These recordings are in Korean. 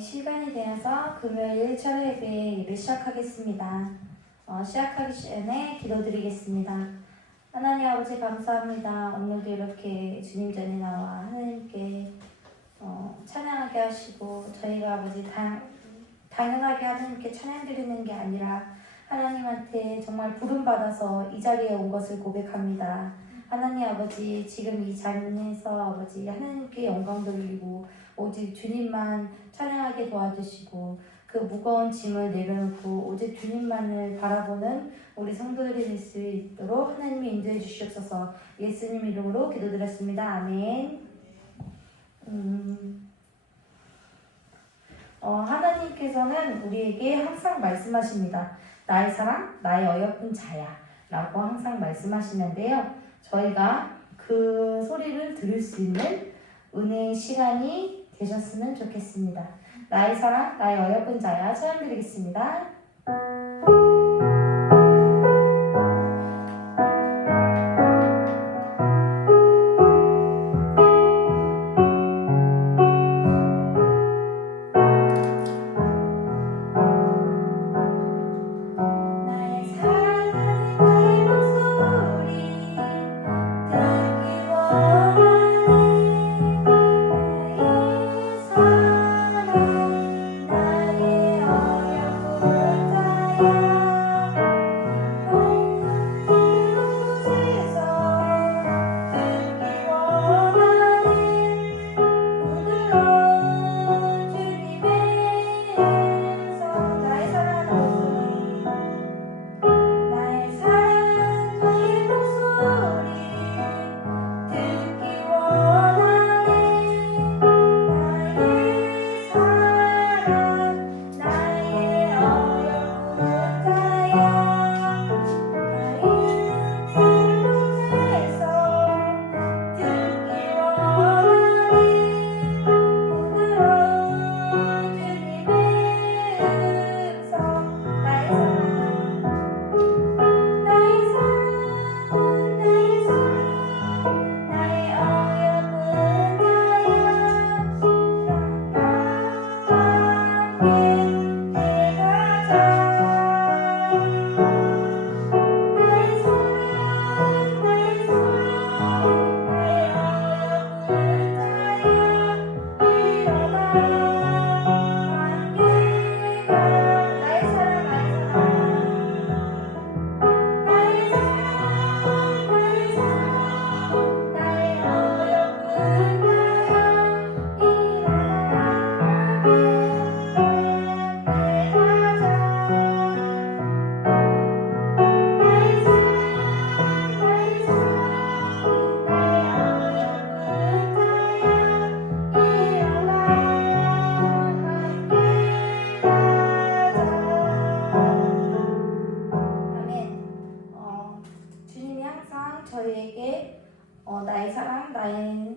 시간이 되어서 금요일 철회 예배 시작하겠습니다. 시작하기 전에 기도드리겠습니다. 하나님 아버지 감사합니다. 오늘도 이렇게 주님 전에 나와 하나님께 찬양하게 하시고 저희가 아버지 당연하게 하나님께 찬양 드리는 게 아니라 하나님한테 정말 부름받아서 이 자리에 온 것을 고백합니다. 하나님 아버지 지금 이 자리에서 아버지 하나님께 영광 돌리고 오직 주님만 찬양하게 도와주시고 그 무거운 짐을 내려놓고 오직 주님만을 바라보는 우리 성도들이 될 수 있도록 하나님이 인도해 주시옵소서. 예수님 이름으로 기도드렸습니다. 아멘. 하나님께서는 우리에게 항상 말씀하십니다. 나의 사랑, 나의 어여쁜 자야 라고 항상 말씀하시는데요. 저희가 그 소리를 들을 수 있는 은혜의 시간이 되셨으면 좋겠습니다. 나의 사랑, 나의 어여쁜 자야 찬양 드리겠습니다. 저희에게 나의 사랑, 나의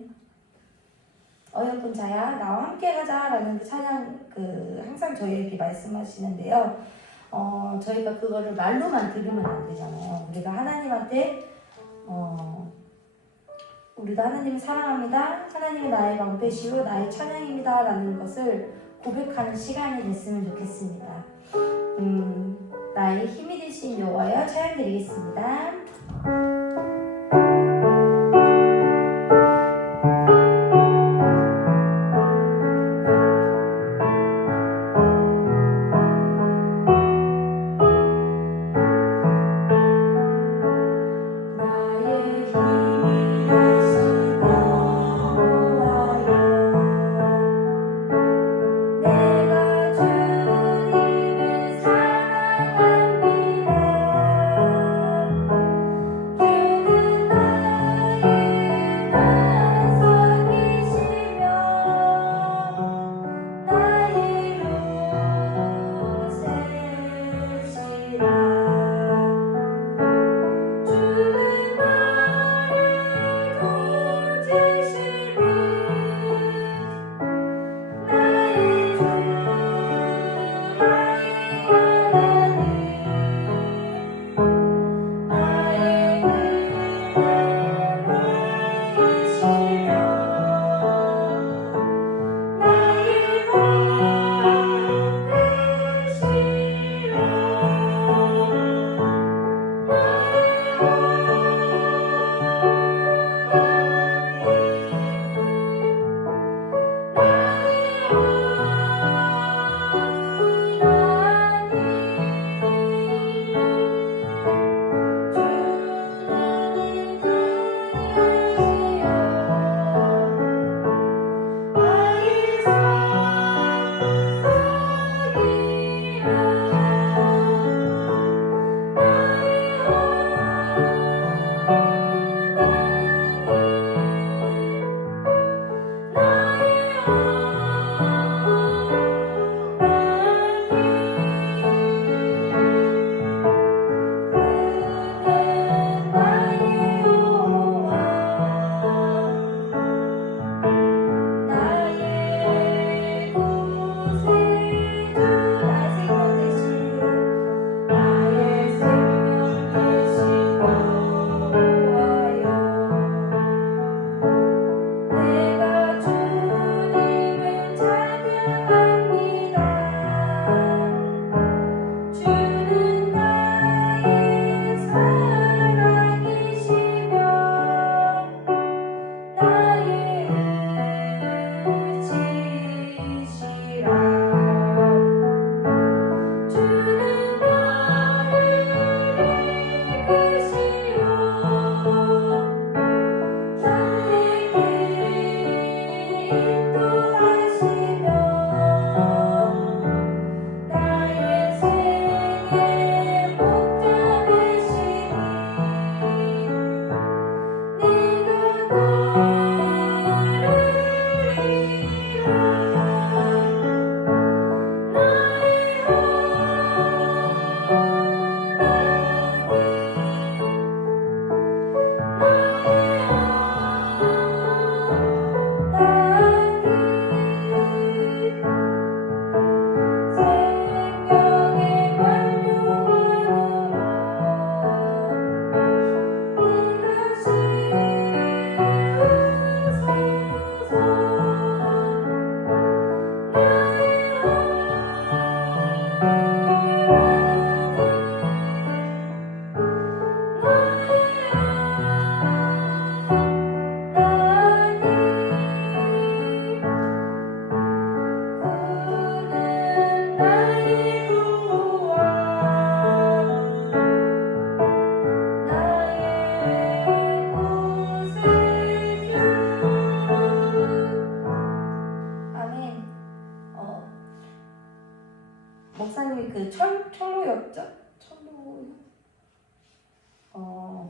어여쁜 자야, 나와 함께 가자라는 찬양 항상 저희에게 말씀하시는데요. 저희가 그거를 말로만 들으면 안 되잖아요. 우리가 하나님한테 우리도 하나님을 사랑합니다. 하나님이 나의 방패시요 나의 찬양입니다. 라는 것을 고백하는 시간이 됐으면 좋겠습니다. 나의 힘이 되신 여호와여 찬양 드리겠습니다. 주님을 사랑합니다.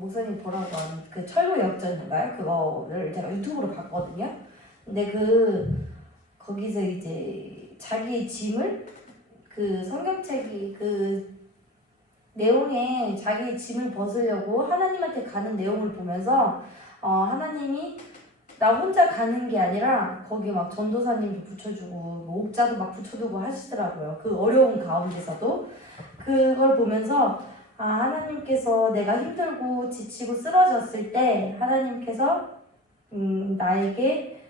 목사님 보라고 하는 그 철로 역전인가요? 그거를 제가 유튜브로 봤거든요. 근데 거기서 이제 자기의 짐을 그 성경책이 그 내용에 자기의 짐을 벗으려고 하나님한테 가는 내용을 보면서 하나님이 나 혼자 가는 게 아니라 거기 막 전도사님도 붙여주고 목자도 막 붙여두고 하시더라고요. 그 어려운 가운데서도 그걸 보면서 하나님께서 내가 힘들고 지치고 쓰러졌을 때 하나님께서 나에게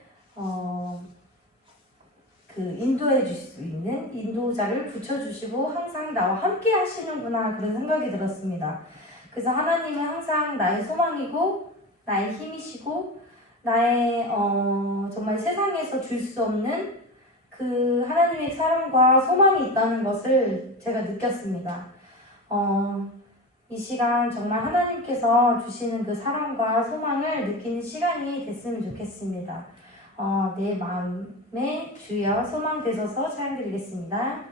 그 인도해 줄 수 있는 인도자를 붙여주시고 항상 나와 함께 하시는구나 그런 생각이 들었습니다. 그래서 하나님은 항상 나의 소망이고 나의 힘이시고 나의 정말 세상에서 줄 수 없는 그 하나님의 사랑과 소망이 있다는 것을 제가 느꼈습니다. 이 시간 정말 하나님께서 주시는 그 사랑과 소망을 느끼는 시간이 됐으면 좋겠습니다. 내 마음에 주여 소망 되소서 찬양드리겠습니다.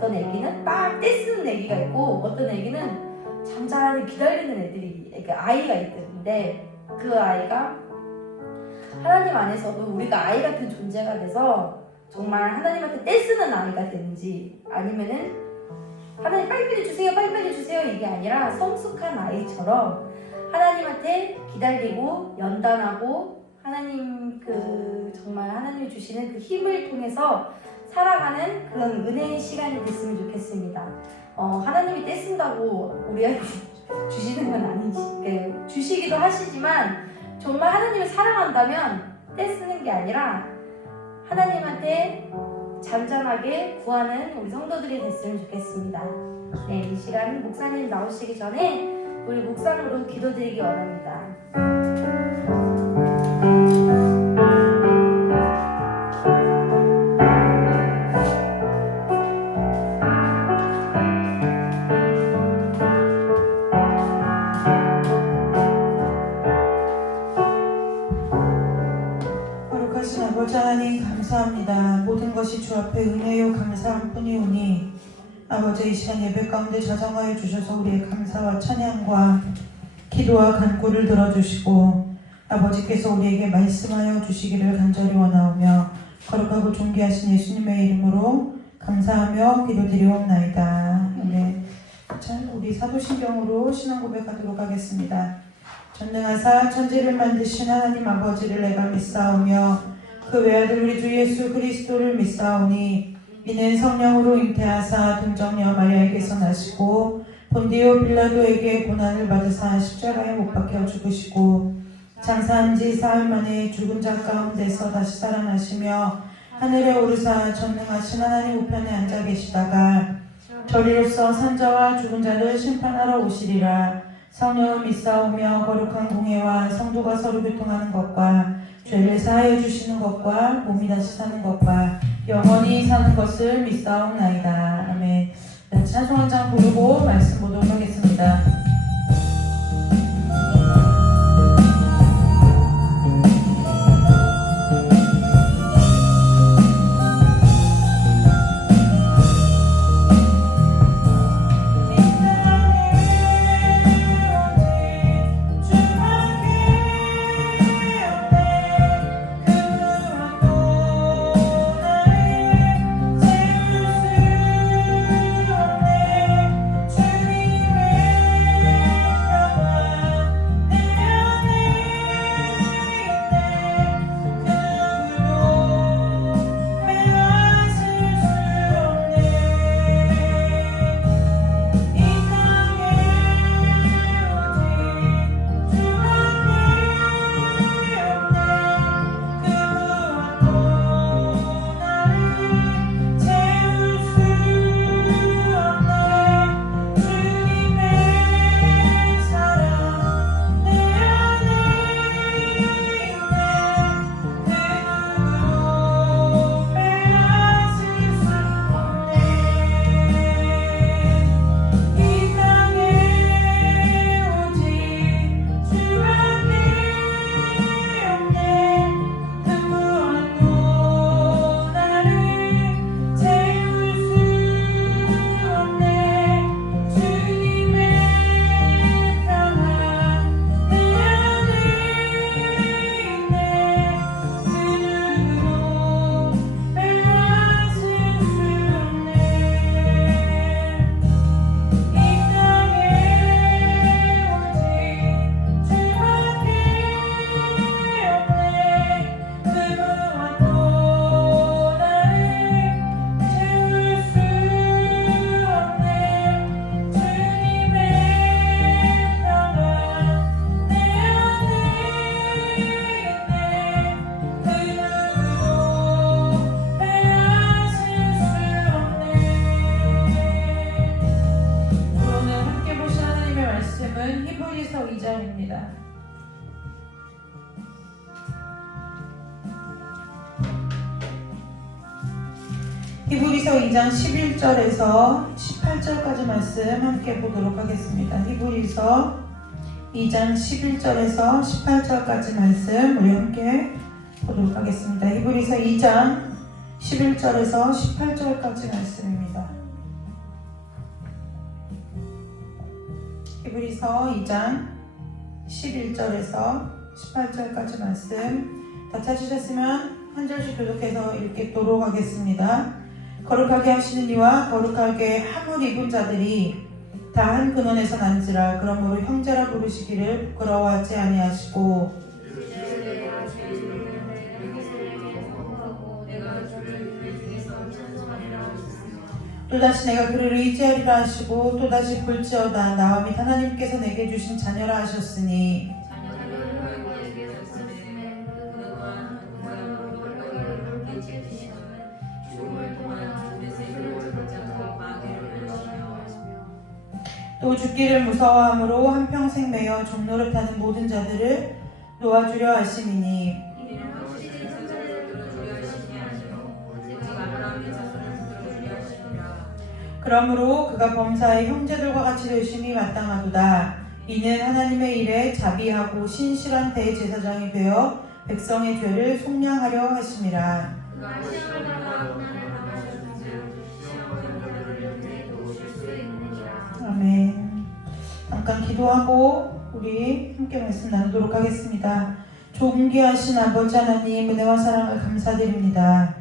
어떤 애기는 막 떼쓰는 애기가 있고 어떤 애기는 잠잠히 기다리는 애들이 그러니까 아이가 있는데 그 아이가 하나님 안에서도 우리가 아이 같은 존재가 돼서 정말 하나님한테 떼쓰는 아이가 되는지 아니면은 하나님 빨리빨리 주세요 빨리빨리 주세요 이게 아니라 성숙한 아이처럼 하나님한테 기다리고 연단하고 하나님 정말 하나님이 주시는 그 힘을 통해서 살아가는 그런 은혜의 시간이 됐으면 좋겠습니다. 하나님이 떼쓴다고 우리한테 주시는 건 아니지. 주시기도 하시지만 정말 하나님을 사랑한다면 떼쓰는 게 아니라 하나님한테 잠잠하게 구하는 우리 성도들이 됐으면 좋겠습니다. 네, 이 시간 목사님 나오시기 전에 우리 묵상으로 기도드리기 원합니다. 거룩하신 아버지 하나님 감사합니다. 모든 것이 주 앞에 은혜요 감사함 뿐이오니 아버지 이 시간 예배 가운데 자정하여 주셔서 우리의 감사와 찬양과 기도와 간구를 들어주시고 아버지께서 우리에게 말씀하여 주시기를 간절히 원하오며 거룩하고 존귀하신 예수님의 이름으로 감사하며 기도드리옵나이다. 아멘. 자, 우리 사도신경으로 신앙 고백하도록 하겠습니다. 전능하사 천지를 만드신 하나님 아버지를 내가 믿사오며 그 외아들 우리 주 예수 그리스도를 믿사오니 이는 성령으로 잉태하사 동정녀 마리아에게서 나시고 본디오 빌라도에게 고난을 받으사 십자가에 못 박혀 죽으시고 장사한 지 사흘 만에 죽은 자 가운데서 다시 살아나시며 하늘에 오르사 전능하신 하나님 우편에 앉아 계시다가 저리로서 산자와 죽은 자를 심판하러 오시리라. 성령을 믿사오며 거룩한 공회와 성도가 서로 교통하는 것과 죄를 사하여 주시는 것과 몸이 다시 사는 것과 영원히 사는 것을 믿사옵나이다. 아멘. 찬송 한 장 부르고 말씀 보도록 하겠습니다. 히브리서 2장입니다. 히브리서 2장 11절에서 18절까지 말씀 함께 보도록 하겠습니다. 히브리서 2장 11절에서 18절까지 말씀 우리 함께 보도록 하겠습니다. 히브리서 2장 11절에서 18절까지 말씀입니다. 히브리서 2장 11절에서 18절까지 말씀 다 찾으셨으면 한 절씩 교독해서 읽도록 하겠습니다. 거룩하게 하시는 이와 거룩하게 함을 입은 자들이 다 한 근원에서 난지라. 그러므로 형제라 부르시기를 부끄러워하지 아니하시고 또다시 내가 그를 의지하리라 하시고 또다시 볼지어다 나와 및 하나님께서 내게 주신 자녀라 하셨으니 또 죽기를 무서워함으로 한평생 매여 종노릇하는 모든 자들을 놓아주려 하심이니 그러므로 그가 범사의 형제들과 같이 되심이 마땅하도다. 이는 하나님의 일에 자비하고 신실한 대제사장이 되어 백성의 죄를 속량하려 하심이라. 아멘. 잠깐 기도하고 우리 함께 말씀 나누도록 하겠습니다. 존귀하신 아버지 하나님, 은혜와 사랑을 감사드립니다.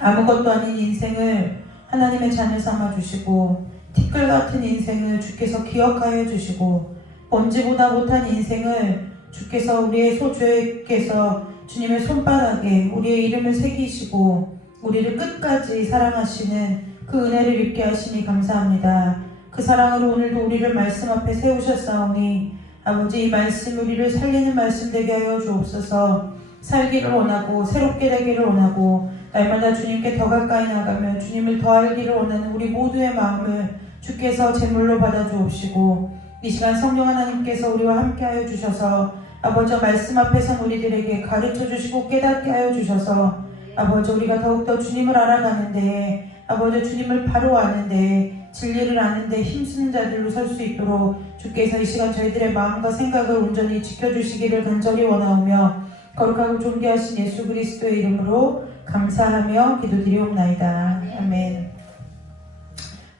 아무것도 아닌 인생을 하나님의 자녀 삼아 주시고 티끌 같은 인생을 주께서 기억하여 주시고 먼지보다 못한 인생을 주께서 우리의 소주께서 주님의 손바닥에 우리의 이름을 새기시고 우리를 끝까지 사랑하시는 그 은혜를 입게 하시니 감사합니다. 그 사랑으로 오늘도 우리를 말씀 앞에 세우셨사오니 아버지 이 말씀 우리를 살리는 말씀 되게 하여 주옵소서. 살기를 원하고 새롭게 되기를 원하고 날마다 주님께 더 가까이 나가며 주님을 더 알기를 원하는 우리 모두의 마음을 주께서 제물로 받아 주옵시고 이 시간 성령 하나님께서 우리와 함께하여 주셔서 아버지 말씀 앞에 선 우리들에게 가르쳐 주시고 깨닫게 하여 주셔서 아버지 우리가 더욱더 주님을 알아가는데 아버지 주님을 바로 아는데 진리를 아는데 힘쓰는 자들로 설 수 있도록 주께서 이 시간 저희들의 마음과 생각을 온전히 지켜주시기를 간절히 원하오며 거룩하고 존귀하신 예수 그리스도의 이름으로 감사하며 기도드리옵나이다. 아멘.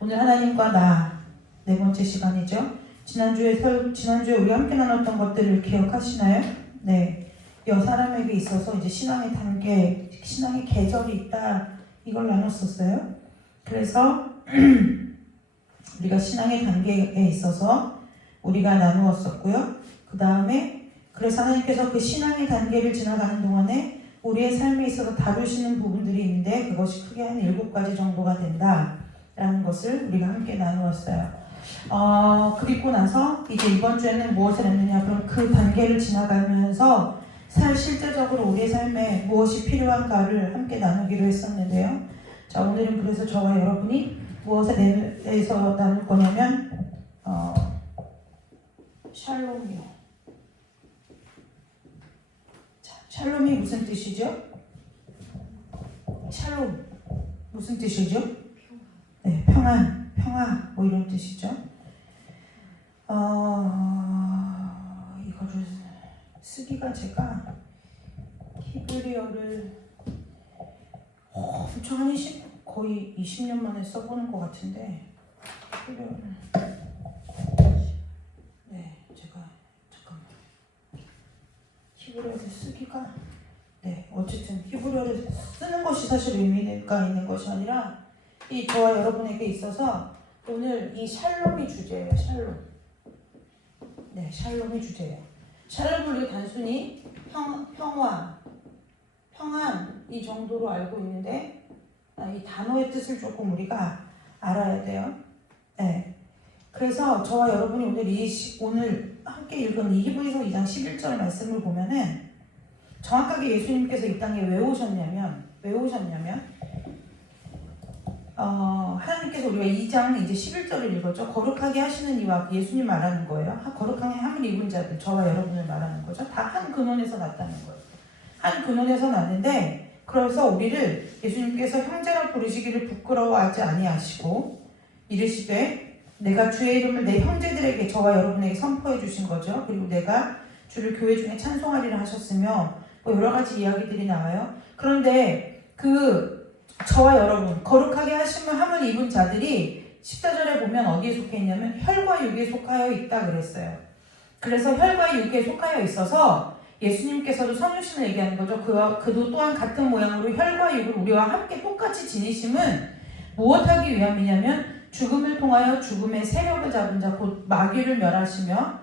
오늘 하나님과 나 네 번째 시간이죠. 지난주에 우리 함께 나눴던 것들을 기억하시나요? 네. 사람에게 있어서 이제 신앙의 단계, 신앙의 계절이 있다. 이걸 나눴었어요. 그래서 우리가 신앙의 단계에 있어서 우리가 나누었었고요. 그 다음에 그래서 하나님께서 그 신앙의 단계를 지나가는 동안에 우리의 삶에 있어서 다루시는 부분들이 있는데 그것이 크게 한 7가지 정도가 된다라는 것을 우리가 함께 나누었어요. 그리고 나서 이제 이번 주에는 무엇을 했느냐? 그럼 그 단계를 지나가면서 실제적으로 우리의 삶에 무엇이 필요한가를 함께 나누기로 했었는데요. 자, 오늘은 그래서 저와 여러분이 무엇에 대해서 나눌 거냐면 샬롬이요. 자, 샬롬이 무슨 뜻이죠? 샬롬 무슨 뜻이죠? 네, 평화 뭐 이런 뜻이죠. 이거를 쓰기가 제가 히브리어를 엄청 거의 20년 만에 써보는 것 같은데 히브리어를 네, 제가 잠깐만 히브리어를 쓰기가 어쨌든 히브리어를 쓰는 것이 사실 의미가 있는 것이 아니라 이 저와 여러분에게 있어서 오늘 이 샬롬이 주제예요. 샬롬. 네, 샬롬이 주제예요. 샬롬을 우리가 단순히 평안 이 정도로 알고 있는데 이 단어의 뜻을 조금 우리가 알아야 돼요. 네. 그래서 저와 여러분이 오늘 함께 읽은 이 히브리서 2장 11절 말씀을 보면은 정확하게 예수님께서 이 땅에 왜 오셨냐면 하나님께서 우리가 2장 이제 11절을 읽었죠. 거룩하게 하시는 이와 예수님 말하는 거예요. 거룩하게 함을 입은 자들, 저와 여러분을 말하는 거죠. 다 한 근원에서 났다는 거예요. 한 근원에서 났는데 그래서 우리를 예수님께서 형제라 부르시기를 부끄러워하지 아니하시고 이르시되 내가 주의 이름을 내 형제들에게 저와 여러분에게 선포해 주신 거죠. 그리고 내가 주를 교회 중에 찬송하리라 하셨으며 여러 가지 이야기들이 나와요. 그런데 저와 여러분 거룩하게 함을 입은 자들이 14절에 보면 어디에 속해 있냐면 혈과 육에 속하여 있다 그랬어요. 그래서 혈과 육에 속하여 있어서 예수님께서도 성육신을 얘기하는 거죠. 그도 또한 같은 모양으로 혈과 육을 우리와 함께 똑같이 지니심은 무엇하기 위함이냐면 죽음을 통하여 죽음의 세력을 잡은 자 곧 마귀를 멸하시며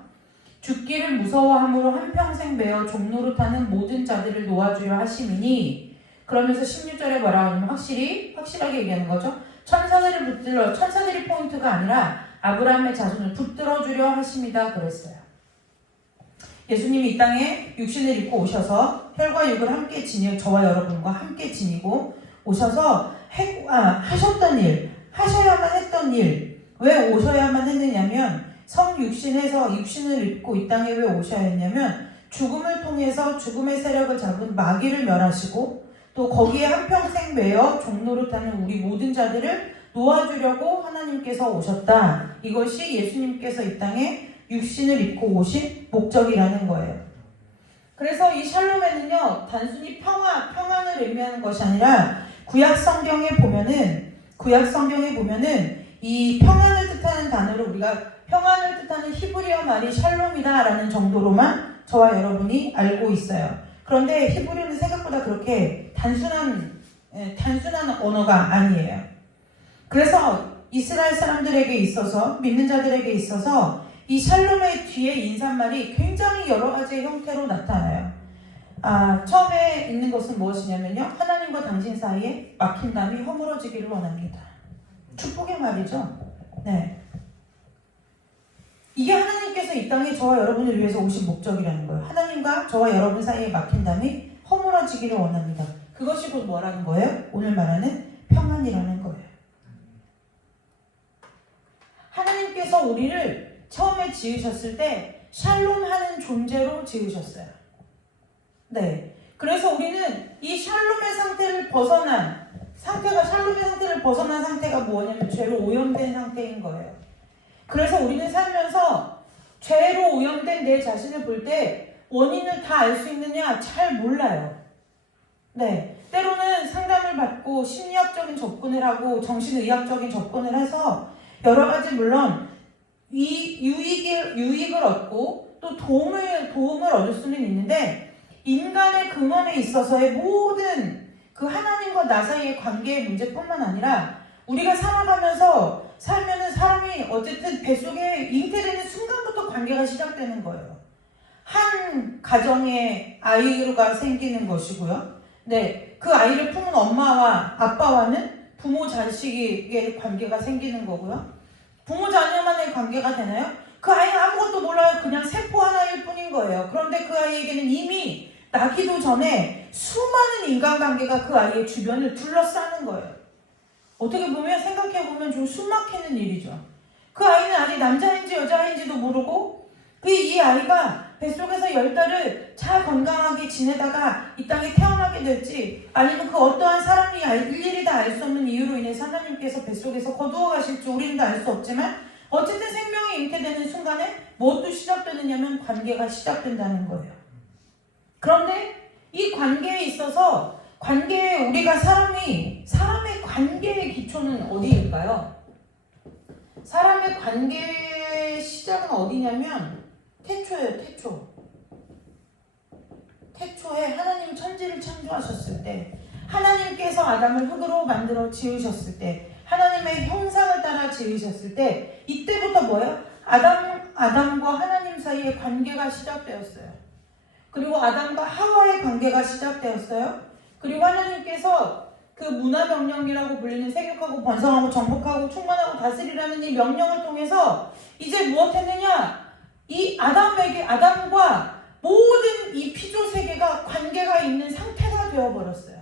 죽기를 무서워함으로 한평생 매어 종로로 타는 모든 자들을 놓아주려 하심이니. 그러면서 16절에 뭐라 하냐면 확실하게 얘기하는 거죠. 천사들이 포인트가 아니라 아브라함의 자손을 붙들어 주려 하심이다 그랬어요. 예수님이 이 땅에 육신을 입고 오셔서 혈과 육을 함께 저와 여러분과 함께 지니고 오셔서 하셨던 일, 하셔야만 했던 일, 왜 오셔야만 했느냐면 성육신에서 육신을 입고 이 땅에 왜 오셔야 했냐면 죽음을 통해서 죽음의 세력을 잡은 마귀를 멸하시고 또 거기에 한평생 매여 종로를 타는 우리 모든 자들을 놓아주려고 하나님께서 오셨다. 이것이 예수님께서 이 땅에 육신을 입고 오신 목적이라는 거예요. 그래서 이 샬롬에는요, 단순히 평안을 의미하는 것이 아니라 구약 성경에 보면은 이 평안을 뜻하는 단어로 우리가 평안을 뜻하는 히브리어 말이 샬롬이다라는 정도로만 저와 여러분이 알고 있어요. 그런데 히브리어는 생각보다 그렇게 단순한 언어가 아니에요. 그래서 이스라엘 사람들에게 있어서, 믿는 자들에게 있어서 이 샬롬의 뒤에 인사말이 굉장히 여러 가지의 형태로 나타나요. 처음에 있는 것은 무엇이냐면요, 하나님과 당신 사이에 막힌담이 허물어지기를 원합니다. 축복의 말이죠. 네. 이게 하나님께서 이 땅에 저와 여러분을 위해서 오신 목적이라는 거예요. 하나님과 저와 여러분 사이에 막힌담이 허물어지기를 원합니다. 그것이 곧 뭐라는 거예요? 오늘 말하는 평안이라는 거예요. 하나님께서 우리를 처음에 지으셨을 때 샬롬하는 존재로 지으셨어요. 네. 그래서 우리는 이 샬롬의 상태를 벗어난 상태가 뭐냐면 죄로 오염된 상태인 거예요. 그래서 우리는 살면서 죄로 오염된 내 자신을 볼 때 원인을 다 알 수 있느냐? 잘 몰라요. 네. 때로는 상담을 받고 심리학적인 접근을 하고 정신의학적인 접근을 해서 여러 가지 물론 유익을 얻고 또 도움을 얻을 수는 있는데 인간의 근원에 있어서의 모든 그 하나님과 나 사이의 관계의 문제뿐만 아니라 우리가 살면은 사람이 어쨌든 뱃속에 잉태되는 순간부터 관계가 시작되는 거예요. 한 가정에 아이가 생기는 것이고요. 네, 그 아이를 품은 엄마와 아빠와는 부모 자식의 관계가 생기는 거고요. 부모 자녀만의 관계가 되나요? 그 아이는 아무것도 몰라요. 그냥 세포 하나일 뿐인 거예요. 그런데 그 아이에게는 이미 나기도 전에 수많은 인간관계가 그 아이의 주변을 둘러싸는 거예요. 어떻게 보면 생각해보면 좀 숨막히는 일이죠. 그 아이는 아직 남자인지 여자인지도 모르고 이 아이가 뱃속에서 10달을 잘 건강하게 지내다가 이 땅에 태어나게 될지 아니면 그 어떠한 사람이 일일이 다 알 수 없는 이유로 인해서 하나님께서 뱃속에서 거두어 가실지 우리는 다 알 수 없지만 어쨌든 생명이 잉태되는 순간에 무엇도 시작되느냐면 관계가 시작된다는 거예요. 그런데 이 관계에 있어서 우리가 사람의 관계의 기초는 어디일까요? 사람의 관계의 시작은 어디냐면 태초예요. 태초에 하나님 천지를 창조하셨을 때 하나님께서 아담을 흙으로 만들어 지으셨을 때 하나님의 형상을 따라 지으셨을 때 이때부터 뭐예요? 아담과 하나님 사이의 관계가 시작되었어요. 그리고 아담과 하와의 관계가 시작되었어요. 그리고 하나님께서 그 문화명령이라고 불리는 세격하고 번성하고 정복하고 충만하고 다스리라는 이 명령을 통해서 이제 무엇했느냐? 이 아담과 모든 이 피조 세계가 관계가 있는 상태가 되어버렸어요.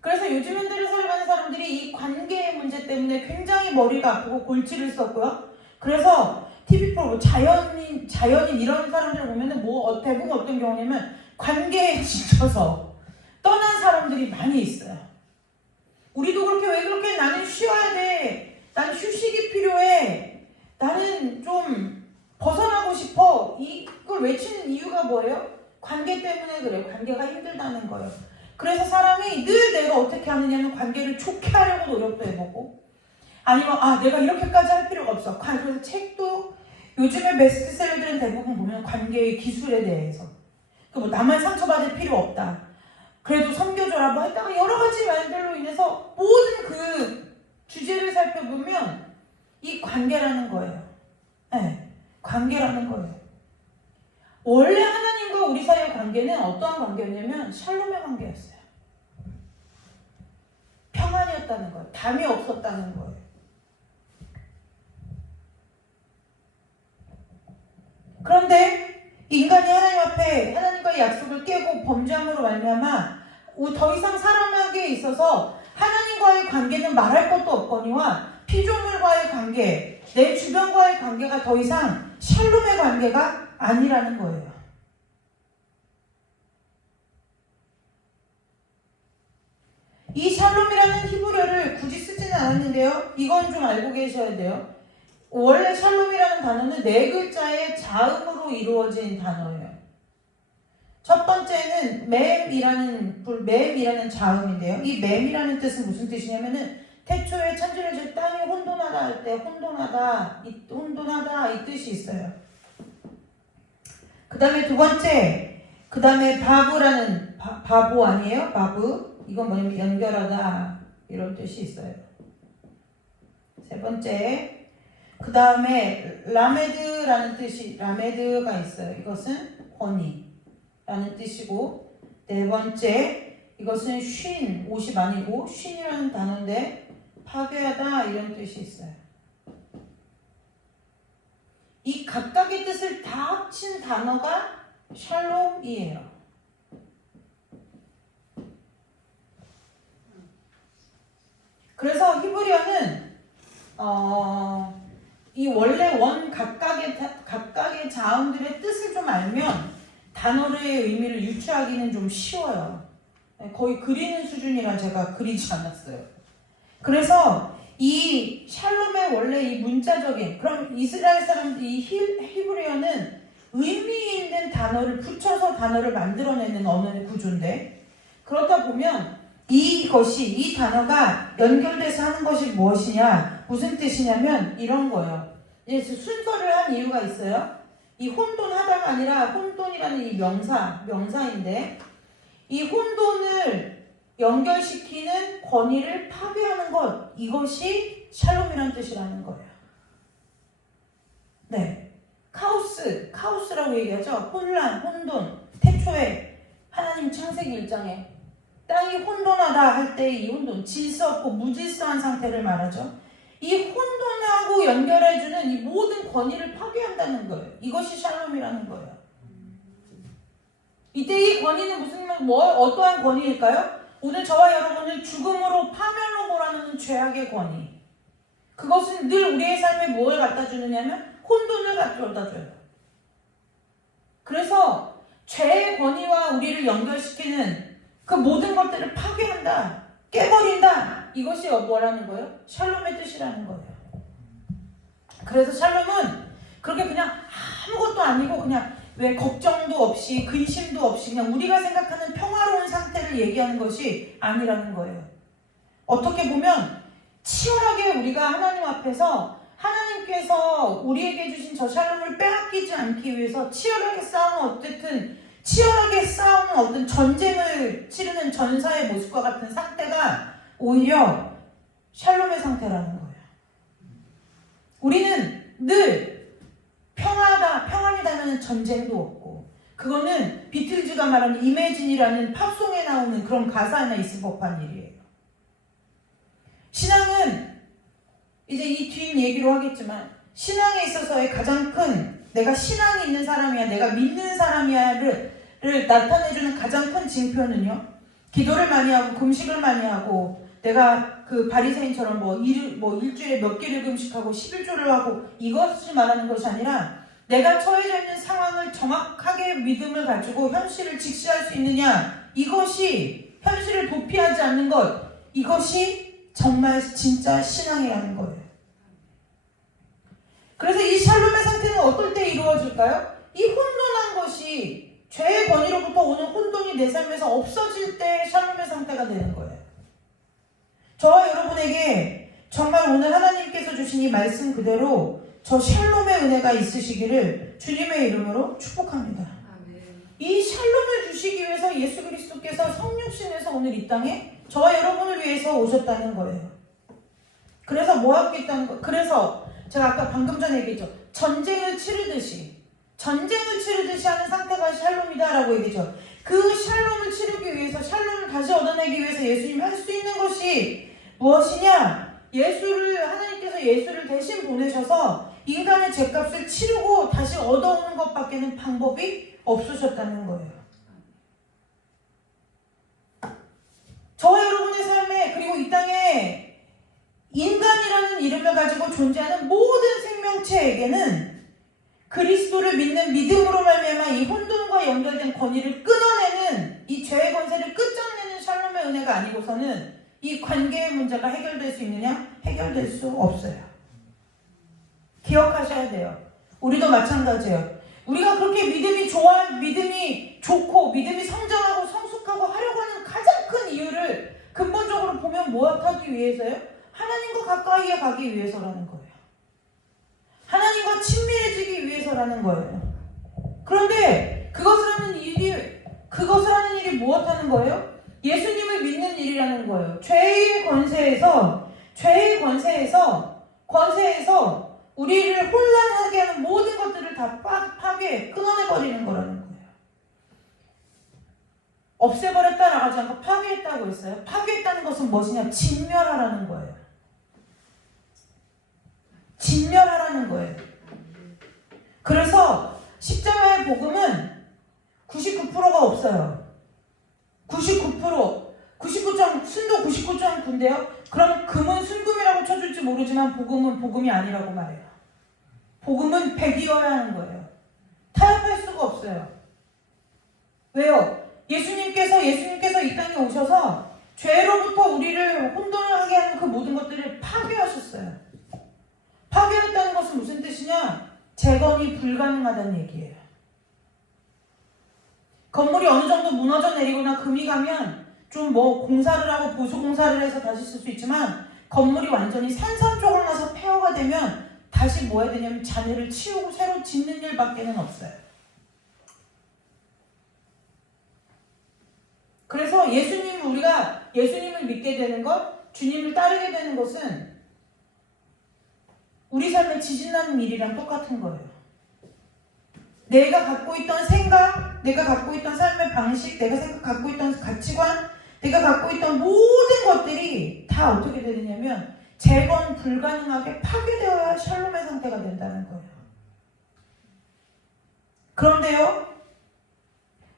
그래서 요즘 현대를 살아가는 사람들이 이 관계의 문제 때문에 굉장히 머리가 아프고 골치를 썼고요. 그래서 TV 프로 자연인 이런 사람들 보면은 대부분 어떤 경우냐면 관계에 지쳐서 떠난 사람들이 많이 있어요. 우리도 왜 그렇게 나는 쉬어야 돼. 나는 휴식이 필요해. 나는 좀 벗어나고 싶어. 이걸 외치는 이유가 뭐예요? 관계 때문에 그래요. 관계가 힘들다는 거예요. 그래서 사람이 늘 내가 어떻게 하느냐면 관계를 좋게 하려고 노력도 해보고 아니면 내가 이렇게까지 할 필요가 없어. 그래서 책도 요즘에 베스트셀러들은 대부분 보면 관계의 기술에 대해서 뭐 나만 상처받을 필요 없다. 그래도 섬겨줘라 뭐 했다가 여러 가지 말들로 인해서 모든 그 주제를 살펴보면 이 관계라는 거예요. 네, 관계라는 거예요. 원래 하나님과 우리 사이의 관계는 어떠한 관계였냐면 샬롬의 관계였어요. 평안이었다는 거예요. 담이 없었다는 거예요. 그런데 인간이 하나님 앞에 하나님과의 약속을 깨고 범죄함으로 말미암아 더 이상 사람에게 있어서 하나님과의 관계는 말할 것도 없거니와 피조물과의 관계, 내 주변과의 관계가 더 이상 샬롬의 관계가 아니라는 거예요. 이 샬롬이라는 히브리어를 굳이 쓰지는 않았는데요. 이건 좀 알고 계셔야 돼요. 원래 샬롬이라는 단어는 4글자의 자음으로 이루어진 단어예요. 첫 번째는 맴이라는 자음인데요. 이 맴이라는 뜻은 무슨 뜻이냐면은 태초에 천지를 땅이 혼돈하다 할 때 혼돈하다 이 뜻이 있어요. 그 다음에 두 번째, 그 다음에 바브라는 바보 아니에요? 바브. 이건 뭐냐면 연결하다 이런 뜻이 있어요. 세 번째, 그 다음에 라메드라는 뜻이 라메드가 있어요. 이것은 권위라는 뜻이고, 네 번째 이것은 쉰, 50 아니고 쉰이라는 단어인데 파괴하다 이런 뜻이 있어요. 이 각각의 뜻을 다 합친 단어가 샬롬이에요. 그래서 히브리어는 이 원래 각각의 자음들의 뜻을 좀 알면 단어의 의미를 유추하기는 좀 쉬워요. 거의 그리는 수준이라 제가 그리지 않았어요. 그래서 이 샬롬의 원래 이 문자적인, 그럼 이스라엘 사람들 이 히브리어는 의미 있는 단어를 붙여서 단어를 만들어내는 언어의 구조인데, 그렇다 보면 이 단어가 연결돼서 하는 것이 무엇이냐, 무슨 뜻이냐면 이런 거예요. 이제 순서를 한 이유가 있어요. 이 혼돈하다가 아니라 혼돈이라는 이 명사인데, 이 혼돈을 연결시키는 권위를 파괴하는 것, 이것이 샬롬이라는 뜻이라는 거예요. 네, 카오스라고 얘기하죠. 혼란, 혼돈. 태초에 하나님 창세기 1장에 땅이 혼돈하다 할 때 이 혼돈, 질서 없고 무질서한 상태를 말하죠. 이 혼돈하고 연결해주는 이 모든 권위를 파괴한다는 거예요. 이것이 샬롬이라는 거예요. 이때 이 권위는 어떠한 권위일까요? 오늘 저와 여러분을 죽음으로 파멸로 몰아넣는 죄악의 권위. 그것은 늘 우리의 삶에 뭘 갖다 주느냐면 혼돈을 갖다 줘요. 그래서 죄의 권위와 우리를 연결시키는 그 모든 것들을 파괴한다, 깨버린다. 이것이 뭐라는 거예요? 샬롬의 뜻이라는 거예요. 그래서 샬롬은 그렇게 그냥 아무것도 아니고 그냥 왜 걱정도 없이 근심도 없이 그냥 우리가 생각하는 평화로운 상태를 얘기하는 것이 아니라는 거예요. 어떻게 보면 치열하게 우리가 하나님 앞에서 하나님께서 우리에게 주신 저 샬롬을 빼앗기지 않기 위해서 치열하게 싸우는 어떤 전쟁을 치르는 전사의 모습과 같은 상태가 오히려 샬롬의 상태라는 거예요. 우리는 늘 평안이다는 전쟁도 없고, 그거는 비틀즈가 말하는 이매진이라는 팝송에 나오는 그런 가사 하나 있을 법한 일이에요. 신앙은 이제 이 뒷 얘기로 하겠지만, 신앙에 있어서의 가장 큰, 내가 신앙이 있는 사람이야, 내가 믿는 사람이야를 나타내주는 가장 큰 징표는요, 기도를 많이 하고 금식을 많이 하고, 내가 그 바리새인처럼 일주일에 몇 개를 금식하고 11조를 하고, 이것을 말하는 것이 아니라 내가 처해져 있는 상황을 정확하게 믿음을 가지고 현실을 직시할 수 있느냐, 이것이 현실을 도피하지 않는 것, 이것이 정말 진짜 신앙이라는 거예요. 그래서 이 샬롬의 상태는 어떨 때 이루어질까요? 이 혼돈한 것이, 죄의 권위로부터 오는 혼돈이 내 삶에서 없어질 때 샬롬의 상태가 되는 거예요. 저와 여러분에게 정말 오늘 하나님께서 주신 이 말씀 그대로 저 샬롬의 은혜가 있으시기를 주님의 이름으로 축복합니다. 이 샬롬을 주시기 위해서 예수 그리스도께서 성육신에서 오늘 이 땅에 저와 여러분을 위해서 오셨다는 거예요. 그래서 뭐 하고 있다는 거예요? 그래서 제가 아까 방금 전에 얘기했죠. 전쟁을 치르듯이 하는 상태가 샬롬이다라고 얘기했죠. 그 샬롬을 치르기 위해서, 샬롬을 다시 얻어내기 위해서 예수님이 할 수 있는 것이 무엇이냐? 하나님께서 예수를 대신 보내셔서 인간의 죄값을 치르고 다시 얻어오는 것밖에는 방법이 없으셨다는 거예요. 저와 여러분의 삶에, 그리고 이 땅에 인간이라는 이름을 가지고 존재하는 모든 생명체에게는 그리스도를 믿는 믿음으로 말미암아 이 혼돈과 연결된 권위를 끊어내는, 이 죄의 권세를 끝장내는 샬롬의 은혜가 아니고서는 이 관계의 문제가 해결될 수 있느냐? 해결될 수 없어요. 기억하셔야 돼요. 우리도 마찬가지예요. 우리가 그렇게 믿음이 좋고 믿음이 성장하고 성숙하고 하려고 하는 가장 큰 이유를 근본적으로 보면 무엇하기 위해서요? 하나님과 가까이에 가기 위해서라는 거예요. 하나님과 친밀해지기 위해서라는 거예요. 그런데 그것을 하는 일이 무엇하는 거예요? 예수님을 믿는 일이라는 거예요. 죄의 권세에서 우리를 혼란하게 하는 모든 것들을 다 끊어내버리는 거라는 거예요. 없애버렸다 나가지 않고 파괴했다고 했어요. 파괴했다는 것은 무엇이냐? 진멸하라는 거예요. 진멸하라는 거예요. 그래서 십자가의 복음은 99%가 없어요. 99.9인데요. 그럼 금은 순금이라고 쳐줄지 모르지만 복음은 복음이 아니라고 말해요. 복음은 100이어야 하는 거예요. 타협할 수가 없어요. 왜요? 예수님께서 이 땅에 오셔서 죄로부터 우리를 혼돈하게 하는 그 모든 것들을 파괴하셨어요. 파괴했다는 것은 무슨 뜻이냐? 재건이 불가능하다는 얘기예요. 건물이 어느 정도 무너져 내리거나 금이 가면 좀 공사를 하고 보수 공사를 해서 다시 쓸 수 있지만, 건물이 완전히 산산조각 나서 폐허가 되면 다시 뭐 해야 되냐면 잔해를 치우고 새로 짓는 일밖에는 없어요. 그래서 우리가 예수님을 믿게 되는 것, 주님을 따르게 되는 것은 우리 삶에 지진나는 일이랑 똑같은 거예요. 내가 갖고 있던 생각, 내가 갖고 있던 삶의 방식, 내가 갖고 있던 가치관, 내가 갖고 있던 모든 것들이 다 어떻게 되느냐면 재건 불가능하게 파괴되어야 샬롬의 상태가 된다는 거예요. 그런데요,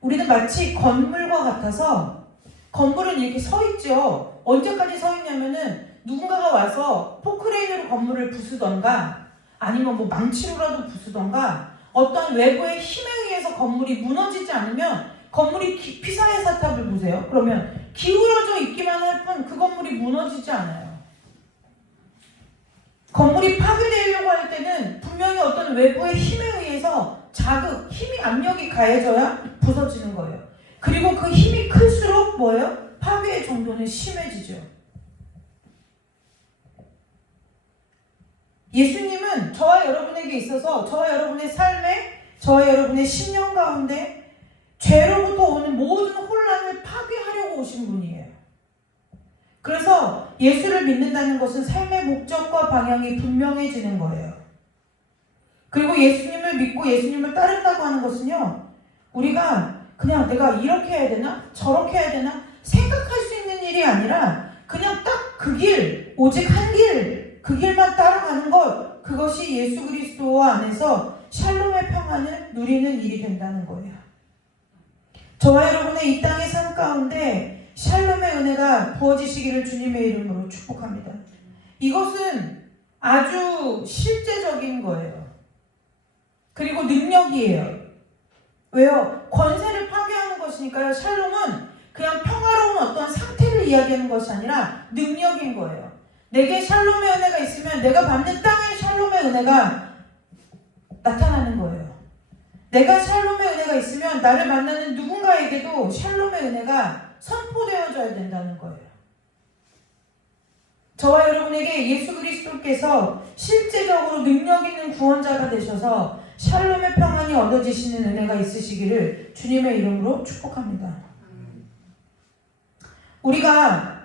우리는 마치 건물과 같아서, 건물은 이렇게 서 있죠. 언제까지 서 있냐면은 누군가가 와서 포크레인으로 건물을 부수던가 아니면 망치로라도 부수던가 어떤 외부의 힘에 의해서 건물이 무너지지 않으면, 건물이 피사의 사탑을 보세요. 그러면 기울어져 있기만 할 뿐 그 건물이 무너지지 않아요. 건물이 파괴되려고 할 때는 분명히 어떤 외부의 힘에 의해서 압력이 가해져야 부서지는 거예요. 그리고 그 힘이 클수록 파괴의 정도는 심해지죠. 예수님은 저와 여러분에게 있어서, 저와 여러분의 삶에, 저와 여러분의 심령 가운데 죄로부터 오는 모든 혼란을 파괴하려고 오신 분이에요. 그래서 예수를 믿는다는 것은 삶의 목적과 방향이 분명해지는 거예요. 그리고 예수님을 믿고 예수님을 따른다고 하는 것은요, 우리가 그냥 내가 이렇게 해야 되나? 저렇게 해야 되나? 생각할 수 있는 일이 아니라 그냥 딱 그 길, 오직 한 길, 그 길만 따라가는 것, 그것이 예수 그리스도 안에서 샬롬의 평안을 누리는 일이 된다는 거예요. 저와 여러분의 이 땅의 삶 가운데 샬롬의 은혜가 부어지시기를 주님의 이름으로 축복합니다. 이것은 아주 실제적인 거예요. 그리고 능력이에요. 왜요? 권세를 파괴하는 것이니까요. 샬롬은 그냥 평화로운 어떤 상태를 이야기하는 것이 아니라 능력인 거예요. 내게 샬롬의 은혜가 있으면 내가 받는 땅에 샬롬의 은혜가 나타나는 거예요. 내가 샬롬의 은혜가 있으면 나를 만나는 누군가에게도 샬롬의 은혜가 선포되어져야 된다는 거예요. 저와 여러분에게 예수 그리스도께서 실제적으로 능력 있는 구원자가 되셔서 샬롬의 평안이 얻어지시는 은혜가 있으시기를 주님의 이름으로 축복합니다. 우리가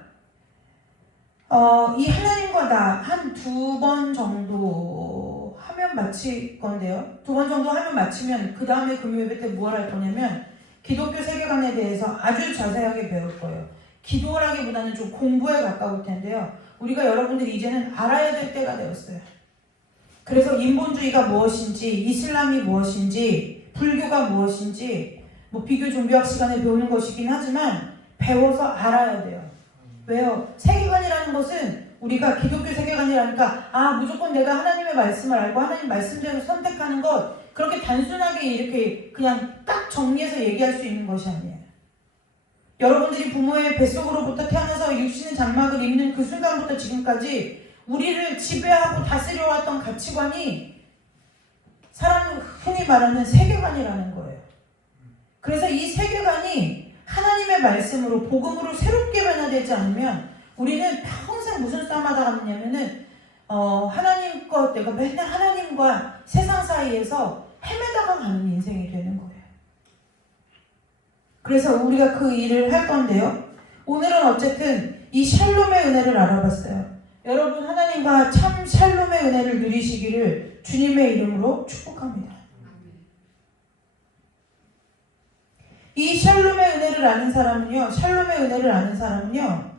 이 하나님과 나 한 2번 정도 하면 마칠 건데요. 2번 정도 하면 마치면 그 다음에 금요일 때 뭘 할 거냐면 기독교 세계관에 대해서 아주 자세하게 배울 거예요. 기도라기보다는 좀 공부에 가까울 텐데요. 우리가 여러분들이 이제는 알아야 될 때가 되었어요. 그래서 인본주의가 무엇인지, 이슬람이 무엇인지, 불교가 무엇인지 뭐 비교 종교학 시간에 배우는 것이긴 하지만 배워서 알아야 돼요. 왜요? 세계관이라는 것은 우리가 기독교 세계관이라니까 무조건 내가 하나님의 말씀을 알고 하나님 말씀대로 선택하는 것 그렇게 단순하게 이렇게 그냥 딱 정리해서 얘기할 수 있는 것이 아니에요. 여러분들이 부모의 뱃속으로부터 태어나서 육신의 장막을 입는 그 순간부터 지금까지 우리를 지배하고 다스려왔던 가치관이 사람이 흔히 말하는 세계관이라는 거예요. 그래서 이 세계관이 하나님의 말씀으로 복음으로 새롭게 변화되지 않으면 우리는 평생 무슨 싸움하다 갔냐면은 하나님과 내가 맨날 하나님과 세상 사이에서 헤매다가 가는 인생이 되는 거예요. 그래서 우리가 그 일을 할 건데요. 오늘은 어쨌든 이 샬롬의 은혜를 알아봤어요. 여러분 하나님과 참 샬롬의 은혜를 누리시기를 주님의 이름으로 축복합니다. 이 샬롬의 은혜를 아는 사람은요. 샬롬의 은혜를 아는 사람은요.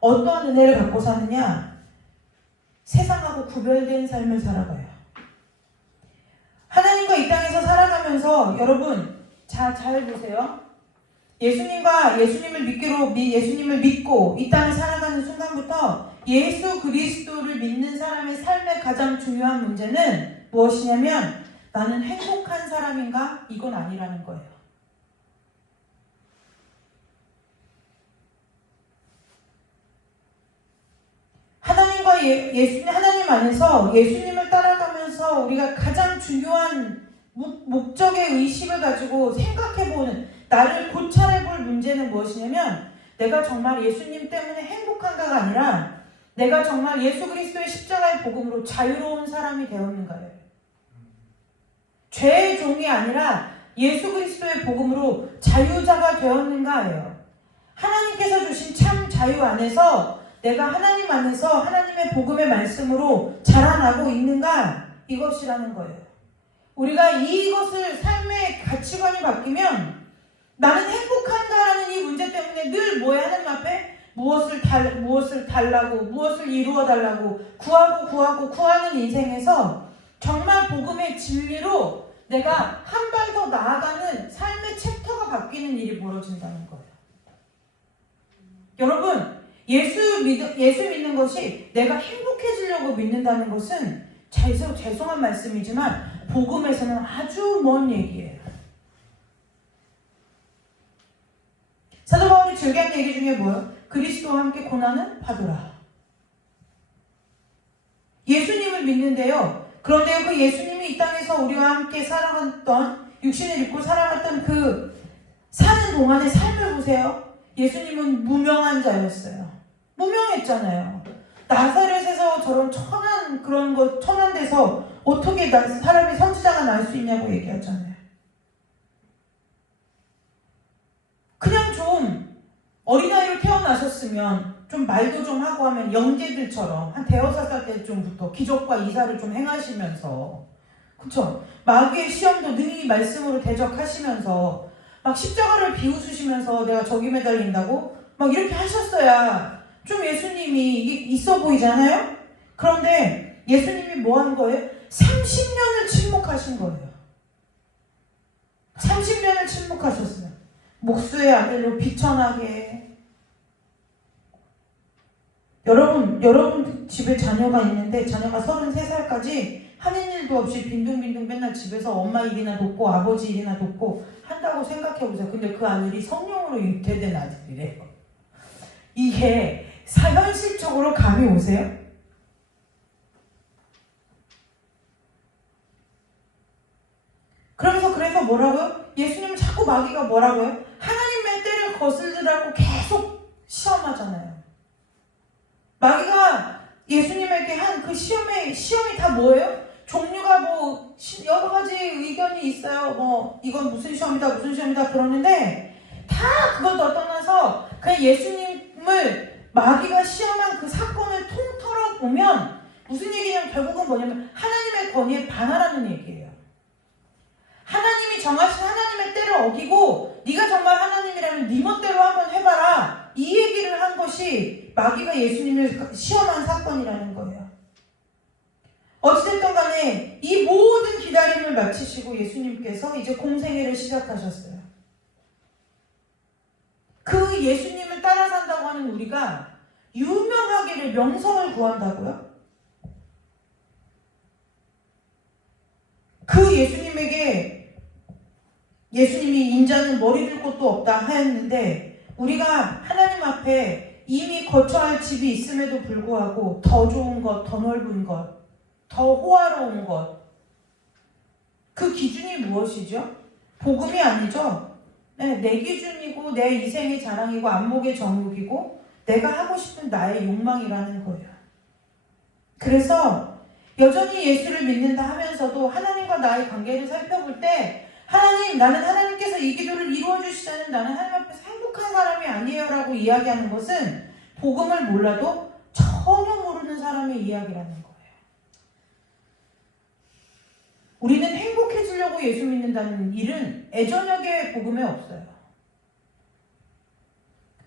어떠한 은혜를 갖고 사느냐? 세상하고 구별된 삶을 살아가요. 하나님과 이 땅에서 살아가면서 여러분 잘 보세요. 예수님을 믿고 이 땅을 살아가는 순간부터 예수 그리스도를 믿는 사람의 삶의 가장 중요한 문제는 무엇이냐면 나는 행복한 사람인가? 이건 아니라는 거예요. 하나님과 하나님 안에서 예수님을 따라가면서 우리가 가장 중요한 목적의 의식을 가지고 생각해보는 나를 고찰해볼 문제는 무엇이냐면 내가 정말 예수님 때문에 행복한가가 아니라 내가 정말 예수 그리스도의 십자가의 복음으로 자유로운 사람이 되었는가요? 죄의 종이 아니라 예수 그리스도의 복음으로 자유자가 되었는가예요. 하나님께서 주신 참 자유 안에서 내가 하나님 안에서 하나님의 복음의 말씀으로 자라나고 있는가? 이것이라는 거예요. 우리가 이것을 삶의 가치관이 바뀌면 나는 행복한가라는 이 문제 때문에 늘 뭐에 하나님 앞에 무엇을 달라고 무엇을 이루어 달라고 구하는 인생에서 정말 복음의 진리로 내가 한 발 더 나아가는 삶의 챕터가 바뀌는 일이 벌어진다는 거예요. 여러분 예수 믿는 것이 내가 행복해지려고 믿는다는 것은 죄송한 말씀이지만 복음에서는 아주 먼 얘기예요. 사도 바울이 즐겨한 얘기 중에 뭐예요? 그리스도와 함께 고난은 받으라. 예수님을 믿는데요. 그런데요, 그 예수님이 이 땅에서 우리와 함께 살아갔던 육신을 입고 살아갔던 그 사는 동안의 삶을 보세요. 예수님은 무명한 자였어요. 무명했잖아요. 나사렛에서 저런 천한 데서 어떻게 사람이 선지자가 날 수 있냐고 얘기하잖아요. 그냥 좀 어린아이로 태어나셨으면 좀 말도 좀 하고 하면 영재들처럼 한 5살 때쯤부터 기적과 이사를 좀 행하시면서 그쵸? 마귀의 시험도 능히 말씀으로 대적하시면서 막 십자가를 비웃으시면서 내가 저기 매달린다고 막 이렇게 하셨어야 좀 예수님이 이게 있어 보이잖아요? 그런데 예수님이 뭐 한 거예요? 30년을 침묵하신 거예요. 30년을 침묵하셨어요. 목수의 아들로 비천하게. 여러분 집에 자녀가 있는데 자녀가 33살까지 하는 일도 없이 빈둥빈둥 맨날 집에서 엄마 일이나 돕고 아버지 일이나 돕고 한다고 생각해보세요. 근데 그 아들이 성령으로 잉태된 아들이래요. 이게 현실적으로 감이 오세요? 그래서 뭐라고요? 예수님 자꾸 마귀가 뭐라고요? 하나님의 때를 거스르라고 계속 시험하잖아요. 마귀가 예수님에게 한 그 시험이 다 뭐예요? 종류가 뭐 여러 가지 의견이 있어요. 뭐 이건 무슨 시험이다 그러는데 다 그걸 떠나서 그냥 예수님을 마귀가 시험한 그 사건을 통틀어 보면 무슨 얘기냐면 결국은 뭐냐면 하나님의 권위에 반하라는 얘기예요. 하나님이 정하신 하나님의 때를 어기고 네가 정말 하나님이라면 네 멋대로 한번 해봐라. 이 얘기를 한 것이 마귀가 예수님을 시험한 사건이라는 거예요. 어찌됐든 간에 이 모든 기다림을 마치시고 예수님께서 이제 공생애를 시작하셨어요. 그 예수님을 따라 산다고 하는 우리가 유명하기를 명성을 구한다고요? 그 예수님에게 예수님이 인자는 머리 들 곳도 없다 하였는데 우리가 하나님 앞에 이미 거처 할 집이 있음에도 불구하고 더 좋은 것, 더 넓은 것, 더 호화로운 것, 그 기준이 무엇이죠? 복음이 아니죠? 네, 내 기준이고 내 이생의 자랑이고 안목의 정욕이고 내가 하고 싶은 나의 욕망이라는 거예요. 그래서 여전히 예수를 믿는다 하면서도 하나님과 나의 관계를 살펴볼 때 하나님, 나는 하나님께서 이 기도를 이루어주시자는 나는 하나님 앞에서 행복한 사람이 아니에요 라고 이야기하는 것은 복음을 몰라도 전혀 모르는 사람의 이야기라는 거예요. 우리는 행복해지려고 예수 믿는다는 일은 애저녁의 복음에 없어요.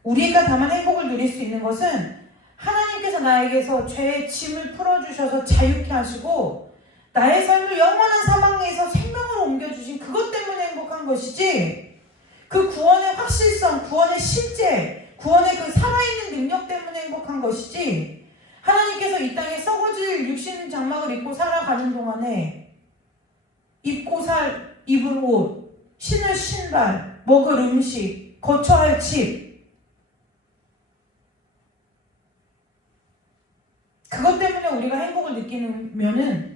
우리가 다만 행복을 누릴 수 있는 것은 하나님께서 나에게서 죄의 짐을 풀어주셔서 자유케 하시고 나의 삶을 영원한 사망에서 생명으로 옮겨주신 그것 때문에 행복한 것이지 그 구원의 확실성, 구원의 실제, 구원의 그 살아있는 능력 때문에 행복한 것이지 하나님께서 이 땅에 썩어질 육신 장막을 입고 살아가는 동안에 입고 입을 옷, 신을 신발, 먹을 음식, 거처할 집 그것 때문에 우리가 행복을 느끼면은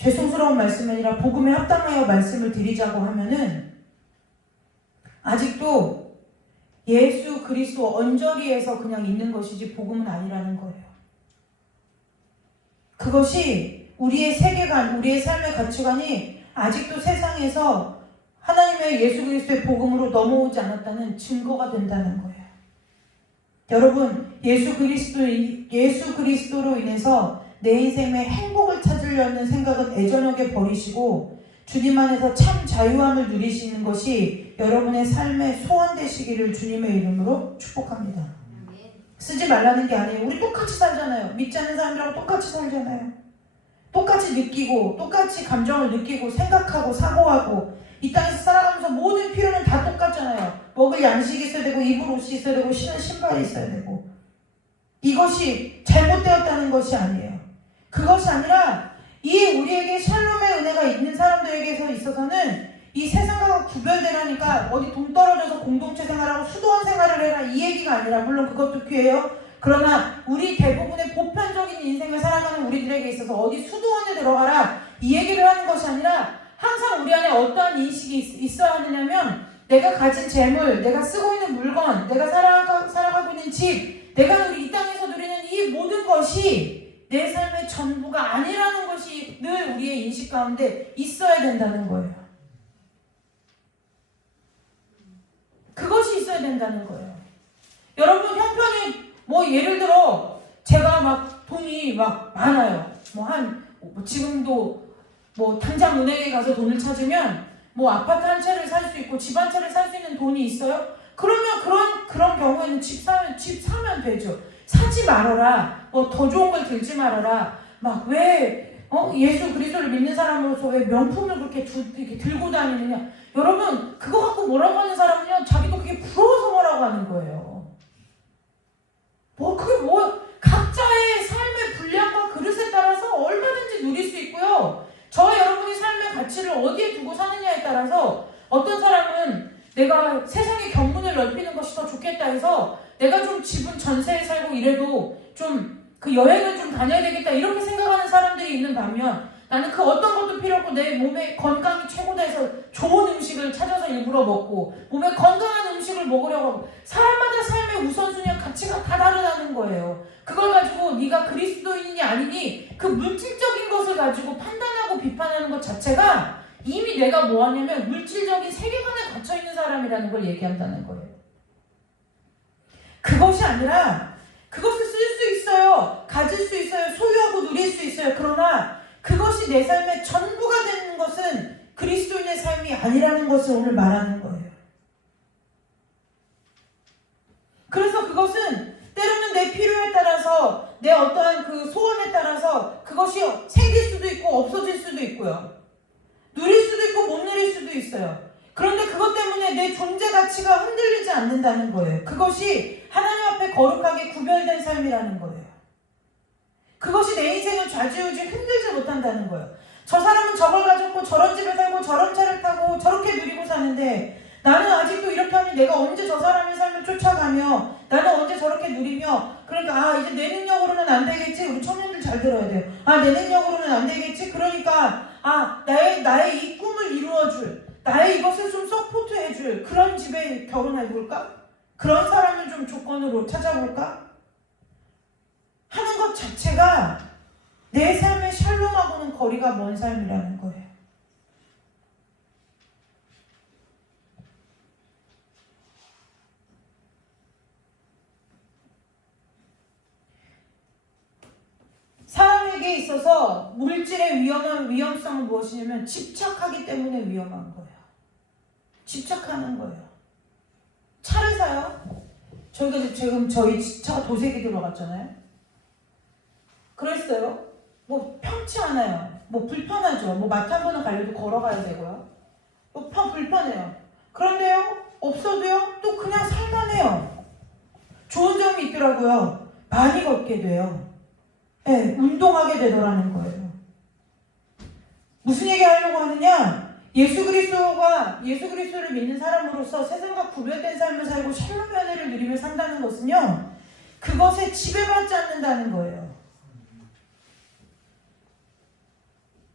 죄송스러운 말씀이 아니라 복음에 합당하여 말씀을 드리자고 하면은 아직도 예수 그리스도 언저리에서 그냥 있는 것이지 복음은 아니라는 거예요. 그것이 우리의 세계관, 우리의 삶의 가치관이 아직도 세상에서 하나님의 예수 그리스도의 복음으로 넘어오지 않았다는 증거가 된다는 거예요. 여러분, 예수 그리스도로 인해서 내 인생의 행복을 찾으려는 생각은 애저녁에 버리시고 주님 안에서 참 자유함을 누리시는 것이 여러분의 삶의 소원 되시기를 주님의 이름으로 축복합니다. 쓰지 말라는 게 아니에요. 우리 똑같이 살잖아요. 믿지 않는 사람들하고 똑같이 살잖아요. 똑같이 느끼고 똑같이 감정을 느끼고 생각하고 사고하고 이 땅에서 살아가면서 모든 필요는 다 똑같잖아요. 먹을 양식이 있어야 되고 입을 옷이 있어야 되고 신을 신발이 있어야 되고 이것이 잘못되었다는 것이 아니에요. 그것이 아니라 이 우리에게 샬롬의 은혜가 있는 사람들에게서 있어서는 이 세상과 구별되라니까 어디 동떨어져서 공동체 생활하고 수도원 생활을 해라 이 얘기가 아니라 물론 그것도 귀해요. 그러나 우리 대부분의 보편적인 인생을 살아가는 우리들에게 있어서 어디 수도원에 들어가라 이 얘기를 하는 것이 아니라 항상 우리 안에 어떠한 인식이 있어야 하느냐면 내가 가진 재물, 내가 쓰고 있는 물건, 내가 살아가고 있는 집, 내가 이 땅에서 누리는 이 모든 것이 내 삶의 전부가 아니라는 것이 늘 우리의 인식 가운데 있어야 된다는 거예요. 그것이 있어야 된다는 거예요. 여러분 형편이 뭐 예를 들어 제가 막 돈이 막 많아요. 지금도 당장 은행에 가서 돈을 찾으면 아파트 한 채를 살 수 있고 집 한 채를 살 수 있는 돈이 있어요? 그러면 그런 경우에는 집 사면 되죠. 사지 말아라. 더 좋은 걸 들지 말아라. 예수 그리스도를 믿는 사람으로서 왜 명품을 그렇게 들고 다니느냐. 여러분 그거 갖고 뭐라고 하는 사람은요 자기도 그게 부러워서 뭐라고 하는 거예요. 각자의 삶의 분량과 그릇에 따라서 얼마든지 누릴 수 있고요. 저와 여러분이 삶의 가치를 어디에 두고 사느냐에 따라서 어떤 사람은 내가 세상의 견문을 넓히는 것이 더 좋겠다 해서 내가 좀 집은 전세에 살고 이래도 좀 그 여행을 좀 다녀야 되겠다 이렇게 생각하는 사람들이 있는 반면 나는 그 어떤 것도 필요 없고 내 몸에 건강이 최고다 해서 좋은 음식을 찾아서 일부러 먹고 몸에 건강한 음식을 먹으려고 하고 사람마다 삶의 우선순위와 가치가 다 다르다는 거예요. 그걸 가지고 네가 그리스도인이 아니니 그 물질적인 것을 가지고 판단하고 비판하는 것 자체가 이미 내가 뭐 하냐면 물질적인 세계관에 갇혀있는 사람이라는 걸 얘기한다는 거예요. 그것이 아니라 그것을 쓸 수 있어요. 가질 수 있어요. 소유하고 누릴 수 있어요. 그러나 그것이 내 삶의 전부가 되는 것은 그리스도인의 삶이 아니라는 것을 오늘 말하는 거예요. 그래서 그것은 때로는 내 필요에 따라서 내 어떠한 그 소원에 따라서 그것이 생길 수도 있고 없어질 수도 있고요. 누릴 수도 있고 못 누릴 수도 있어요. 그런데 그것 때문에 내 존재 가치가 흔들리지 않는다는 거예요. 그것이 하나님 앞에 거룩하게 구별된 삶이라는 거예요. 그것이 내 인생을 좌지우지 흔들지 못한다는 거예요. 저 사람은 저걸 가졌고 저런 집에 살고 저런 차를 타고 저렇게 누리고 사는데 나는 아직도 이렇게 하니 내가 언제 저 사람의 삶을 쫓아가며 나는 언제 저렇게 누리며 그러니까 이제 내 능력으로는 안 되겠지. 우리 청년들 잘 들어야 돼요. 내 능력으로는 안 되겠지. 그러니까 나의 이 꿈을 이루어줄 나의 이것을 좀 서포트해줄 그런 집에 결혼해볼까? 그런 사람을 좀 조건으로 찾아볼까? 하는 것 자체가 내 삶의 샬롬하고는 거리가 먼 삶이라는 거예요. 사람에게 있어서 물질의 위험성은 무엇이냐면 집착하기 때문에 위험한 거예요. 집착하는 거예요. 차를 사요. 저희가 지금 저희 차가 도색이 들어갔잖아요. 그랬어요. 뭐 편치 않아요. 뭐 불편하죠. 뭐 마트 한 번은 가려도 걸어가야 되고요. 뭐 불편해요. 그런데요, 없어도요, 또 그냥 살만해요. 좋은 점이 있더라고요. 많이 걷게 돼요. 네, 운동하게 되더라는 거예요. 무슨 얘기 하려고 하느냐? 예수 그리스도를 믿는 사람으로서 세상과 구별된 삶을 살고 샬롬의 은혜를 누리며 산다는 것은요, 그것에 지배받지 않는다는 거예요.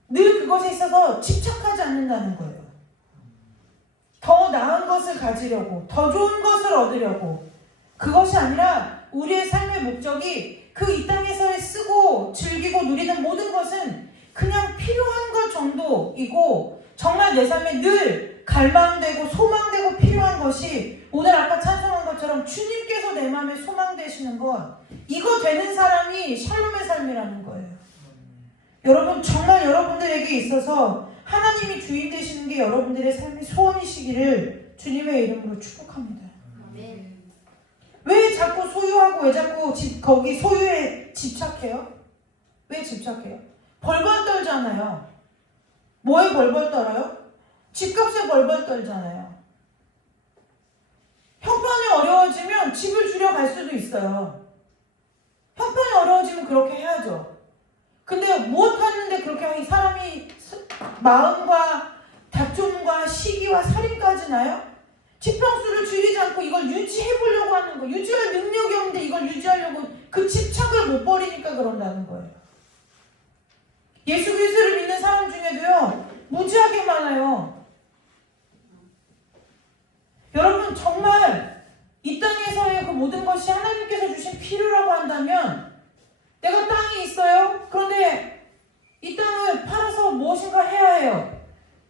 늘 그것에 있어서 집착하지 않는다는 거예요. 더 나은 것을 가지려고, 더 좋은 것을 얻으려고. 그것이 아니라 우리의 삶의 목적이 그 이 땅에서 쓰고 즐기고 누리는 모든 것은 그냥 필요한 것 정도이고 정말 내 삶에 늘 갈망되고 소망되고 필요한 것이 오늘 아까 찬송한 것처럼 주님께서 내 마음에 소망되시는 것, 이거 되는 사람이 샬롬의 삶이라는 거예요. 여러분, 정말 여러분들에게 있어서 하나님이 주인 되시는 게 여러분들의 삶의 소원이시기를 주님의 이름으로 축복합니다. 아멘. 왜 자꾸 소유하고 왜 자꾸 거기 소유에 집착해요? 왜 집착해요? 벌벌 떨잖아요. 뭐에 벌벌 떨어요? 집값에 벌벌 떨잖아요. 형편이 어려워지면 집을 줄여갈 수도 있어요. 형편이 어려워지면 그렇게 해야죠. 근데 무엇 하는데 그렇게 사람이 마음과 다툼과 시기와 살인까지 나요? 지평수를 줄이지 않고 이걸 유지해보려고 하는 거, 유지할 능력이 없는데 이걸 유지하려고 그 집착을 못 버리니까 그런다는 거예요. 예수 그리스도를 믿는 사람 중에도요, 무지하게 많아요. 여러분, 정말 이 땅에서의 그 모든 것이 하나님께서 주신 필요라고 한다면 내가 땅이 있어요. 그런데 이 땅을 팔아서 무엇인가 해야 해요.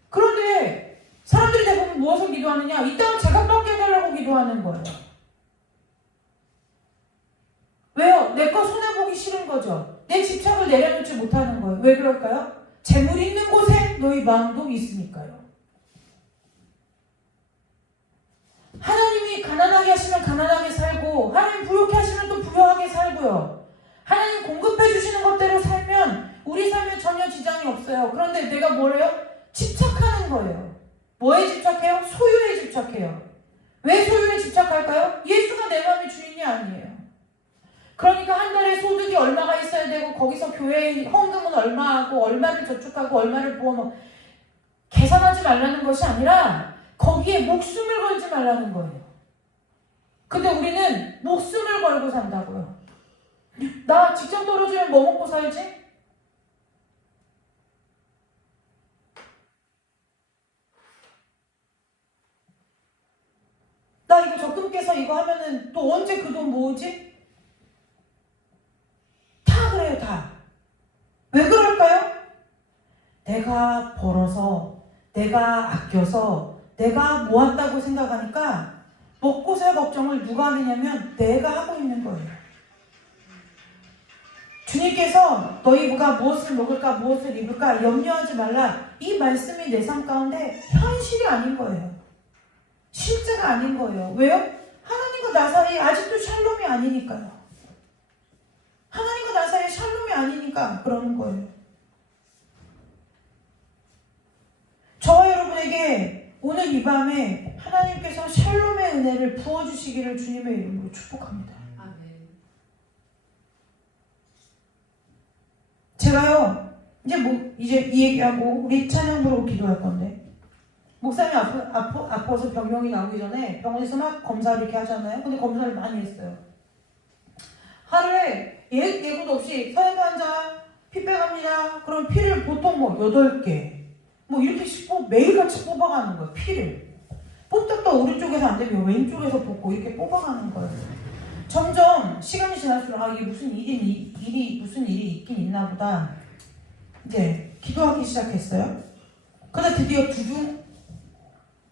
그런데 사람들이 대부분 무엇을 기도하느냐? 이 땅을 제값받게 해달라고 기도하는 거예요. 왜요? 내 거 손해보기 싫은 거죠. 내 집착을 내려놓지 못하는 거예요. 왜 그럴까요? 재물 있는 곳에 너희 마음도 있으니까요. 하나님이 가난하게 하시면 가난하게 살고 하나님 부유하게 하시면 또 부유하게 살고요. 하나님 공급해 주시는 것대로 살면 우리 삶에 전혀 지장이 없어요. 그런데 내가 뭐래요? 집착하는 거예요. 뭐에 집착해요? 소유에 집착해요. 왜 소유에 집착할까요? 예수가 내 마음의 주인이 아니에요. 그러니까 한 달에 소득이 얼마가 있어야 되고 거기서 교회 헌금은 얼마 하고 얼마를 저축하고 얼마를 보험 계산하지 말라는 것이 아니라 거기에 목숨을 걸지 말라는 거예요. 근데 우리는 목숨을 걸고 산다고요. 나 직장 떨어지면 뭐 먹고 살지? 이거 하면은 또 언제 그 돈 모으지? 다 그래요, 다. 왜 그럴까요? 내가 벌어서, 내가 아껴서, 내가 모았다고 생각하니까 먹고 살 걱정을 누가 하느냐면 내가 하고 있는 거예요. 주님께서 너희가 무엇을 먹을까 무엇을 입을까 염려하지 말라, 이 말씀이 내 삶 가운데 현실이 아닌 거예요. 실제가 아닌 거예요. 왜요? 하나님과 나 사이에 아직도 샬롬이 아니니까요. 하나님과 나 사이에 샬롬이 아니니까 그러는 거예요. 저와 여러분에게 오늘 이 밤에 하나님께서 샬롬의 은혜를 부어주시기를 주님의 이름으로 축복합니다. 제가요, 이제 이 얘기하고 우리 찬양 부르고 기도할 건데, 목사님 아파서 병명이 나오기 전에 병원에서 막 검사를 이렇게 하잖아요. 근데 검사를 많이 했어요. 하루에 예고도 없이 서현 환자 피 빼갑니다. 그럼 피를 보통 8개 이렇게씩 매일같이 뽑아가는 거예요. 피를 뽑다가 오른쪽에서 안 되면 왼쪽에서 뽑고 이렇게 뽑아가는 거예요. 점점 시간이 지날수록 이게 무슨 일이 있긴 있나 보다. 이제 기도하기 시작했어요. 그러다 드디어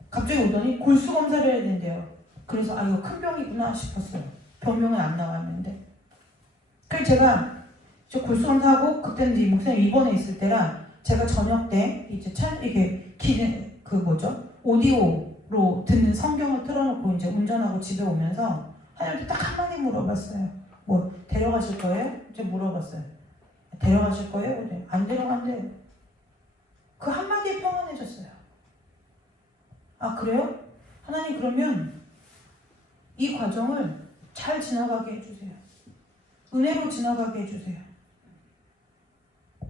갑자기 오더니 골수 검사를 해야 된대요. 그래서 이거 큰 병이구나 싶었어요. 병명은 안 나왔는데. 그래서 제가 골수 검사하고 그때는 이제 목사님 입원해 있을 때라 제가 저녁 때 이제 이게 오디오로 듣는 성경을 틀어놓고 이제 운전하고 집에 오면서 하나님께 딱 한마디 물어봤어요. 데려가실 거예요? 이제 물어봤어요. 데려가실 거예요? 네. 안 데려간대요. 그 한마디에 평안해졌어요. 그래요? 하나님, 그러면 이 과정을 잘 지나가게 해주세요. 은혜로 지나가게 해주세요.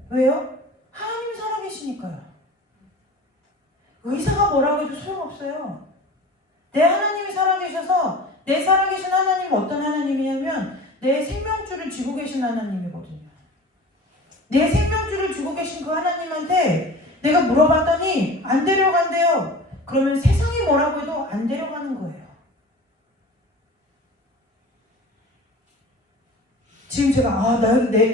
왜요? 하나님이 살아계시니까요. 의사가 뭐라고 해도 소용없어요. 내 하나님이 살아계셔서, 내 살아계신 하나님은 어떤 하나님이냐면 내 생명줄을 쥐고 계신 하나님이거든요. 내 생명줄을 쥐고 계신 그 하나님한테 내가 물어봤더니 안 데려간대요. 그러면 세상이 뭐라고 해도 안 데려가는 거예요. 지금 제가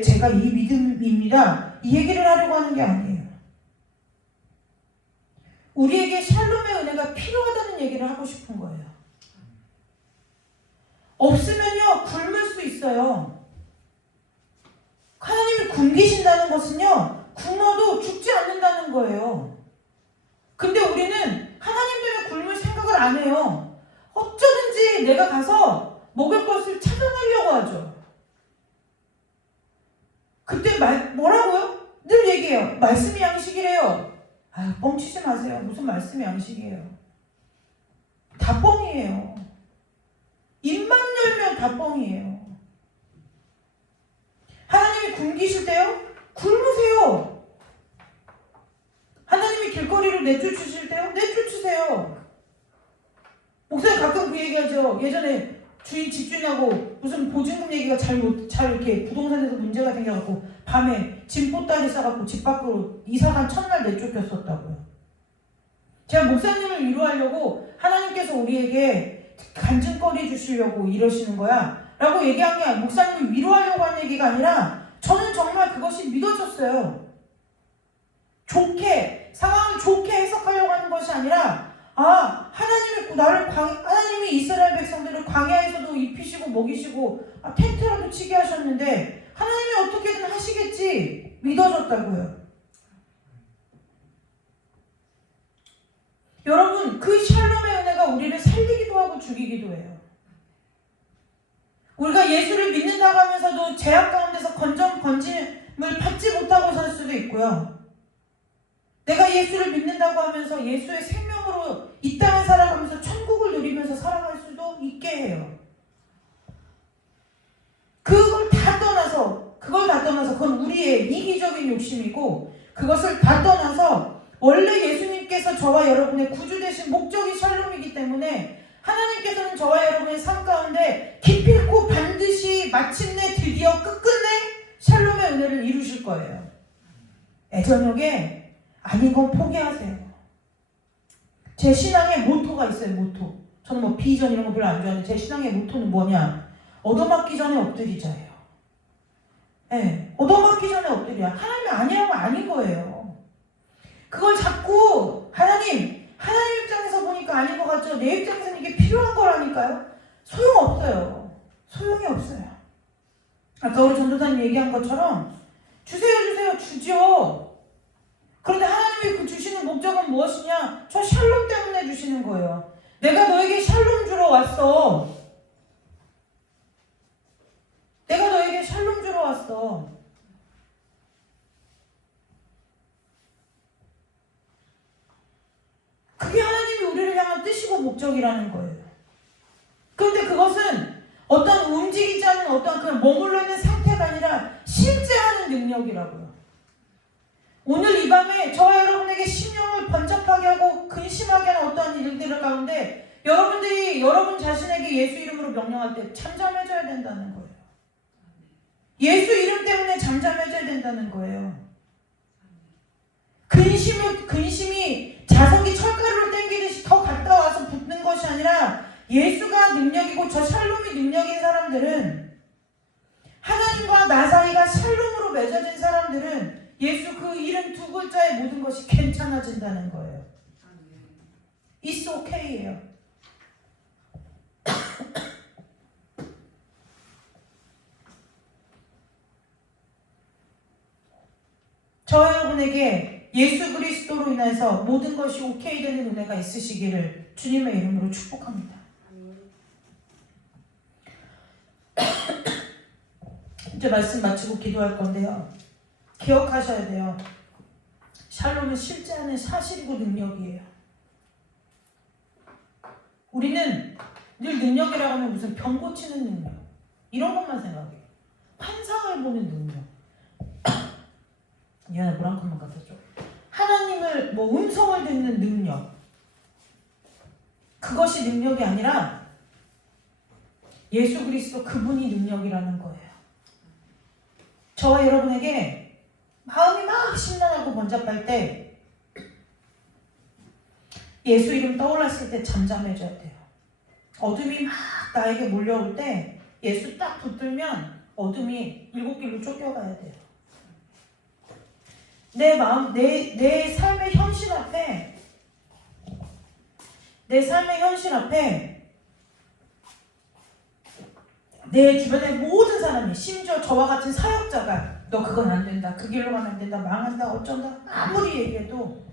제가 이 믿음입니다, 이 얘기를 하려고 하는 게 아니에요. 우리에게 샬롬의 은혜가 필요하다는 얘기를 하고 싶은 거예요. 없으면요 굶을 수 있어요. 하나님이 굶기신다는 것은요 굶어도 죽지 않는다는 거예요. 근데 우리는 하나님 때문에 굶을 생각을 안 해요. 어쩌든지 내가 가서 먹을 것을 찾아내려고 하죠. 그때 뭐라고요? 늘 얘기해요. 말씀이 양식이래요. 뻥치지 마세요. 무슨 말씀이 양식이에요. 다 뻥이에요. 입만 열면 다 뻥이에요. 하나님이 굶기실 때요? 굶으세요. 하나님이 길거리로 내쫓으실 때요? 내쫓으세요. 목사님 가끔 그 얘기하죠. 예전에 집주인하고 무슨 보증금 얘기가 잘 이렇게 부동산에서 문제가 생겨갖고 밤에 짐 보따리 싸갖고 집 밖으로 이사간 첫날 내쫓겼었다고요. 제가 목사님을 위로하려고 하나님께서 우리에게 간증거리 주시려고 이러시는 거야 라고 얘기한 게 아니라, 목사님을 위로하려고 하는 얘기가 아니라 저는 정말 그것이 믿어졌어요. 상황을 좋게 해석하려고 하는 것이 아니라 하나님이 이스라엘 백성들을 광야에서도 입히시고 먹이시고 텐트라도 치게 하셨는데 하나님이 어떻게든 하시겠지 믿어졌다고요. 여러분, 그 샬롬의 은혜가 우리를 살리기도 하고 죽이기도 해요. 우리가 예수를 믿는다고 하면서도 죄악 가운데서 건짐을 받지 못하고 살 수도 있고요. 내가 예수를 믿는다고 하면서 예수의 생명으로 이 땅을 살아가면서 천국을 누리면서 살아갈 수도 있게 해요. 그걸 다 떠나서 그건 우리의 이기적인 욕심이고, 그것을 다 떠나서 원래 예수님께서 저와 여러분의 구주 되신 목적이 샬롬이기 때문에 하나님께서는 저와 여러분의 삶 가운데 기필코 반드시 마침내 드디어 끝끝내 샬롬의 은혜를 이루실 거예요. 저녁에 아닌 건 포기하세요. 제 신앙에 모토가 있어요. 모토. 저는 뭐 비전 이런 거 별로 안 좋아하는데 제 신앙의 모토는 뭐냐? 얻어맞기 전에 엎드리자예요. 네, 얻어맞기 전에 엎드려. 하나님이 아니라고 아닌 거예요. 그걸 자꾸 하나님 입장에서 보니까 아닌 것 같죠? 내 입장에서는 이게 필요한 거라니까요. 소용없어요. 소용이 없어요. 아까 우리 전도사님 얘기한 것처럼 주세요 주죠. 그런데 하나님이 그 주시는 목적은 무엇이냐? 저 샬롬 때문에 주시는 거예요. 내가 너에게 샬롬 주러 왔어. 내가 너에게 샬롬 주러 왔어. 그게 하나님이 우리를 향한 뜻이고 목적이라는 거예요. 그런데 그것은 어떤 움직이지 않는 어떤 그냥 머물러 있는 상태가 아니라 실제 하는 능력이라고요. 오늘 이 밤에 저와 여러분에게 심령을 번잡하게 하고 근심하게 하는 어떠한 일들 가운데 여러분들이 여러분 자신에게 예수 이름으로 명령할 때 잠잠해져야 된다는 거예요. 예수 이름 때문에 잠잠해져야 된다는 거예요. 근심이 자석이 철가루를 땡기듯이 더 갔다 와서 붙는 것이 아니라 예수가 능력이고 저 샬롬이 능력인 사람들은 하나님과 나 사이가 샬롬으로 맺어진 사람들은 예수 그 이름 두 글자의 모든 것이 괜찮아진다는 거예요. It's okay예요. 저 여러분에게 예수 그리스도로 인해서 모든 것이 오케이 되는 은혜가 있으시기를 주님의 이름으로 축복합니다. 이제 말씀 마치고 기도할 건데요. 기억하셔야 돼요. 샬롬은 실제 하는 사실이고 능력이에요. 우리는 늘 능력이라고 하면 무슨 병 고치는 능력 이런 것만 생각해요. 환상을 보는 능력. 얘네 물 한 컵만 갖다 줘. 하나님을 음성을 듣는 능력. 그것이 능력이 아니라 예수 그리스도 그분이 능력이라는 거예요. 저와 여러분에게 마음이 막 심란하고 번잡할 때 예수 이름 떠올랐을 때 잠잠해져야 돼요. 어둠이 막 나에게 몰려올 때 예수 딱 붙들면 어둠이 일곱 길로 쫓겨가야 돼요. 내 마음, 내 삶의 현실 앞에 내 주변의 모든 사람이 심지어 저와 같은 사역자가 너 그건 안 된다, 그 길로 가면 안 된다, 망한다, 어쩐다 아무리 얘기해도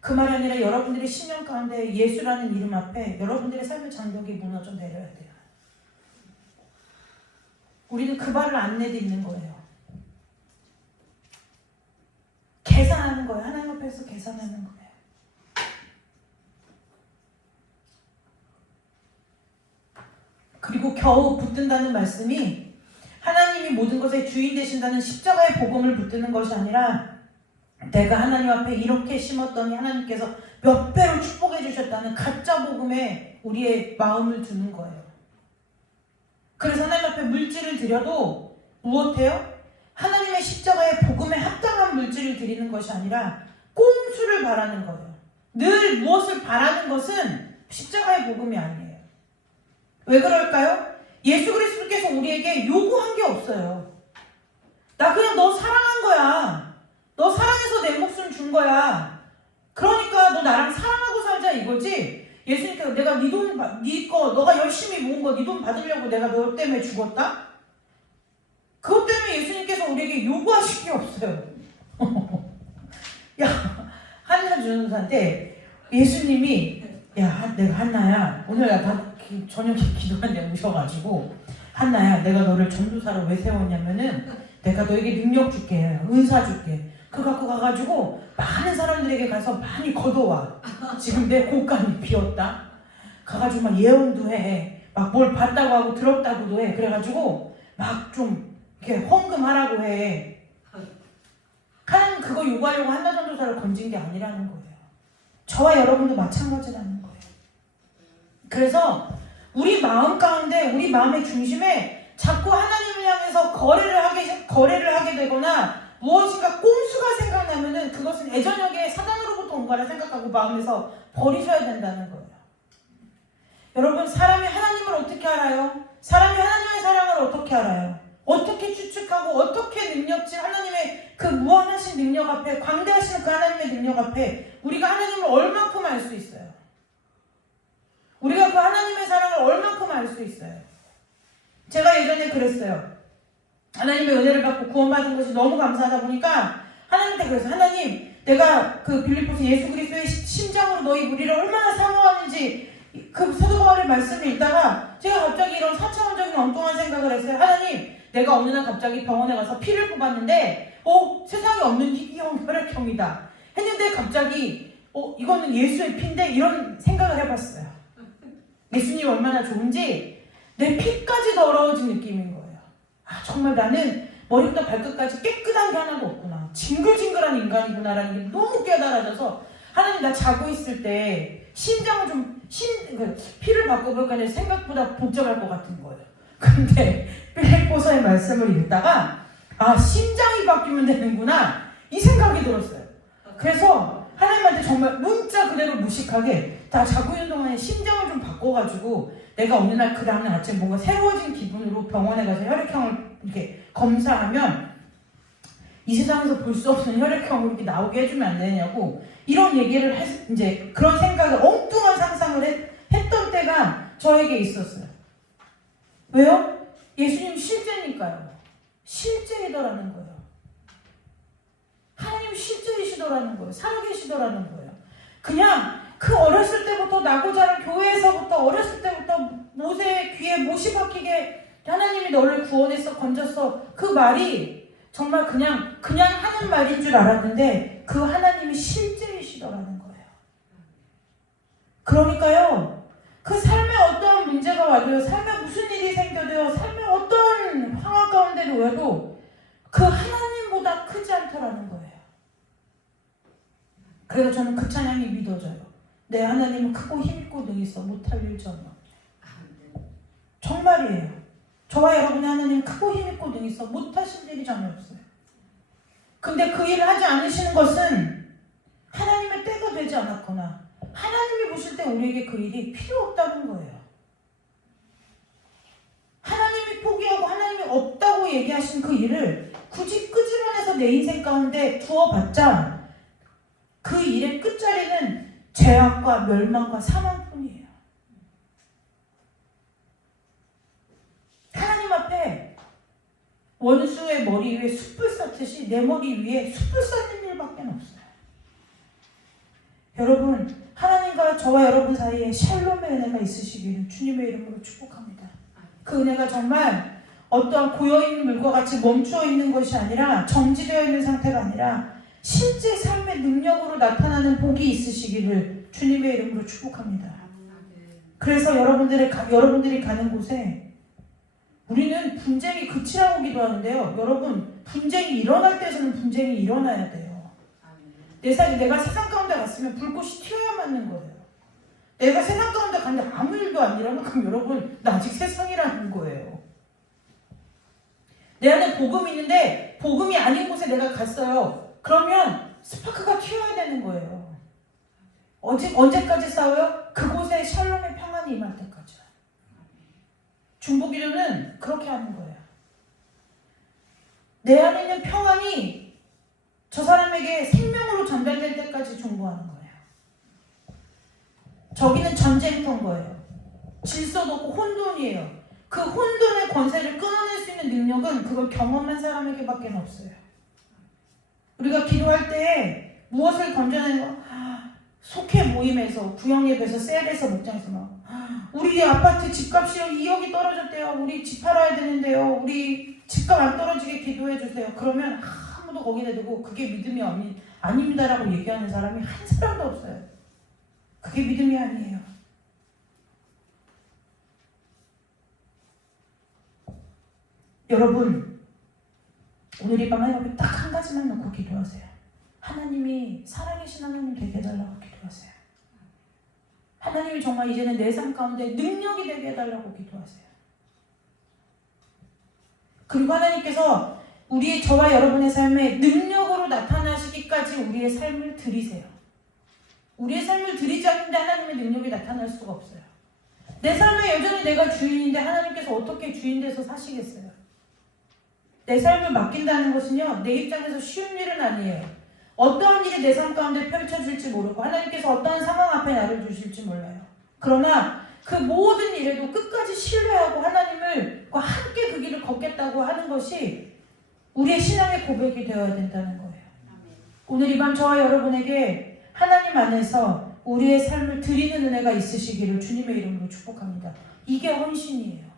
그 말이 아니라 여러분들의 심령 가운데 예수라는 이름 앞에 여러분들의 삶의 장벽이 무너져 내려야 돼요. 우리는 그 발을 안 내딛는 거예요. 계산하는 거예요. 하나님 앞에서 계산하는 거예요. 그리고 겨우 붙든다는 말씀이 하나님이 모든 것의 주인 되신다는 십자가의 복음을 붙드는 것이 아니라 내가 하나님 앞에 이렇게 심었더니 하나님께서 몇 배로 축복해 주셨다는 가짜 복음에 우리의 마음을 두는 거예요. 그래서 하나님 앞에 물질을 드려도 무엇해요? 하나님의 십자가의 복음에 합당한 물질을 드리는 것이 아니라 꼼수를 바라는 거예요. 늘 무엇을 바라는 것은 십자가의 복음이 아니에요. 왜 그럴까요? 예수 그리스도께서 우리에게 요구한 게 없어요. 나 그냥 너 사랑한 거야. 너 사랑해서 내 목숨 준 거야. 그러니까 너 나랑 사랑하고 살자 이거지. 예수님께서 내가 네 돈, 네 거, 너가 열심히 모은 거 네 돈 받으려고 내가 너 때문에 죽었다? 그것 때문에 예수님께서 우리에게 요구하실 게 없어요. 야, 한나 전도사한테 예수님이 내가 한나야 오늘 저녁에 기도하는데 오셔가지고 한나야 내가 너를 전도사로 왜 세웠냐면은 내가 너에게 능력 줄게, 은사 줄게. 그거 갖고 가가지고 많은 사람들에게 가서 많이 걷어와. 지금 내 곳간이 비었다. 가가지고 막 예언도 해. 막 뭘 봤다고 하고 들었다고도 해. 그래가지고 막 좀 이렇게 헌금하라고 해. 하나님 그거 요구하려고 한나 전도사를 건진 게 아니라는 거예요. 저와 여러분도 마찬가지라는 거예요. 그래서 우리 마음 가운데 우리 마음의 중심에 자꾸 하나님을 향해서 거래를 하게 되거나 무엇인가 꼼수가 생각나면은 그것은 예전역에 사단으로부터 온 거라 생각하고 마음에서 버리셔야 된다는 거예요. 여러분, 사람이 하나님을 어떻게 알아요? 사람이 하나님의 사랑을 어떻게 알아요? 어떻게 추측하고 어떻게 능력치 하나님의 그 무한하신 능력 앞에, 광대하신 그 하나님의 능력 앞에 우리가 하나님을 얼만큼 알 수 있어요? 우리가 그 하나님의 사랑을 얼만큼 알 수 있어요? 제가 예전에 그랬어요. 하나님의 은혜를 받고 구원받은 것이 너무 감사하다 보니까 하나님한테 그랬어요. 하나님, 내가 그 빌립보서 예수 그리스도의 심장으로 너희 무리를 얼마나 사모하는지 그 사도 바울의 말씀을 읽다가 제가 갑자기 이런 4차원적인 엉뚱한 생각을 했어요. 하나님, 내가 어느 날 갑자기 병원에 가서 피를 뽑았는데 세상에 없는 희귀형 혈액형이다 했는데 갑자기 이거는 예수의 피인데 이런 생각을 해봤어요. 예수님이 얼마나 좋은지 내 피까지 더러워진 느낌인 거예요. 아, 정말 나는 머리부터 발끝까지 깨끗한 게 하나도 없구나. 징글징글한 인간이구나라는 게 너무 깨달아져서 하나님, 나 자고 있을 때 심장을 좀 피를 바꿔볼까 했는데 생각보다 복잡할 것 같은 거예요. 근데 빌립보서의 말씀을 읽다가 심장이 바뀌면 되는구나 이 생각이 들었어요. 그래서 하나님한테 정말 문자 그대로 무식하게 나 자고 있는 동안에 심장을 좀 바꿔가지고 내가 어느 날 그 다음날 아침에 뭔가 새로워진 기분으로 병원에 가서 혈액형을 이렇게 검사하면 이 세상에서 볼 수 없는 혈액형으로 이렇게 나오게 해주면 안 되냐고 이런 얘기를 이제 그런 생각을 엉뚱한 상상을 했던 때가 저에게 있었어요. 왜요? 예수님 실제니까요. 실제이더라는 거예요. 하나님 실제이시더라는 거예요. 살아계시더라는 거예요. 그냥 그 어렸을 때부터 나고 자란 교회에서부터 어렸을 때부터 모세의 귀에 못이 박히게 하나님이 너를 구원해서 건졌어. 그 말이 정말 그냥 하는 말인 줄 알았는데 그 하나님이 실제이시더라는 거예요. 그러니까요. 그 삶에 어떠한 문제가 와도요. 삶에 무슨 일이 생겨도요. 삶에 어떤 상황 가운데 놓여도 그 하나님보다 크지 않더라는 거예요. 그래서 저는 그 찬양이 믿어져요. 내 하나님은 크고 힘있고 능히 있어 못할 일 전혀. 정말이에요. 저와 여러분의 하나님은 크고 힘있고 능히 있어 못하실 일이 전혀 없어요. 근데 그 일을 하지 않으시는 것은 하나님의 때가 되지 않았거나 하나님이 보실 때 우리에게 그 일이 필요 없다는 거예요. 하나님이 포기하고 하나님이 없다고 얘기하신 그 일을 굳이 끄집어내서 내 인생 가운데 두어봤자 그 일의 끝자리는 죄악과 멸망과 사망뿐이에요. 하나님 앞에 원수의 머리 위에 숯불 쌓듯이 내 머리 위에 숯불 쌓는 일밖에 없어요. 여러분, 하나님과 저와 여러분 사이에 샬롬의 은혜가 있으시기를 주님의 이름으로 축복합니다. 그 은혜가 정말 어떠한 고여있는 물과 같이 멈추어 있는 것이 아니라 정지되어 있는 상태가 아니라 실제 삶의 능력으로 나타나는 복이 있으시기를 주님의 이름으로 축복합니다. 그래서 여러분들이 가는 곳에 우리는 분쟁이 그치라고 기도하는데요. 여러분, 분쟁이 일어날 때에서는 분쟁이 일어나야 돼요. 내가 세상 가운데 갔으면 불꽃이 튀어야 맞는 거예요. 내가 세상 가운데 갔는데 아무 일도 안 일어나면 그럼 여러분, 나 아직 세상이라는 거예요. 내 안에 복음이 있는데 복음이 아닌 곳에 내가 갔어요. 그러면 스파크가 튀어야 되는 거예요. 언제까지 싸워요? 그곳에 샬롬의 평안이 임할 때까지. 중보기도는 그렇게 하는 거예요. 내 안에 있는 평안이 저 사람에게 생명으로 전달될 때까지 중보하는 거예요. 저기는 전쟁터인 거예요. 질서도 없고 혼돈이에요. 그 혼돈의 권세를 끊어낼 수 있는 능력은 그걸 경험한 사람에게밖에 없어요. 우리가 기도할 때 무엇을 건져내는 거? 속회 모임에서, 구역예배에서, 셀에서, 목장에서 막 우리 아파트 집값이 2억이 떨어졌대요. 우리 집 팔아야 되는데요. 우리 집값 안 떨어지게 기도해 주세요. 그러면 아무도 거기다 대고 그게 믿음이 아닙니다라고 얘기하는 사람이 한 사람도 없어요. 그게 믿음이 아니에요. 여러분, 오늘 이 밤 하나님 딱 한 가지만 놓고 기도하세요. 하나님이 살아계신 하나님 되게 해달라고 기도하세요. 하나님이 정말 이제는 내 삶 가운데 능력이 되게 해달라고 기도하세요. 그리고 하나님께서 저와 여러분의 삶에 능력으로 나타나시기까지 우리의 삶을 드리세요. 우리의 삶을 드리지 않는데 하나님의 능력이 나타날 수가 없어요. 내 삶에 여전히 내가 주인인데 하나님께서 어떻게 주인 돼서 사시겠어요? 내 삶을 맡긴다는 것은요, 내 입장에서 쉬운 일은 아니에요. 어떠한 일이 내 삶 가운데 펼쳐질지 모르고 하나님께서 어떠한 상황 앞에 나를 두실지 몰라요. 그러나 그 모든 일에도 끝까지 신뢰하고 하나님과 함께 그 길을 걷겠다고 하는 것이 우리의 신앙의 고백이 되어야 된다는 거예요. 오늘 이 밤 저와 여러분에게 하나님 안에서 우리의 삶을 드리는 은혜가 있으시기를 주님의 이름으로 축복합니다. 이게 헌신이에요.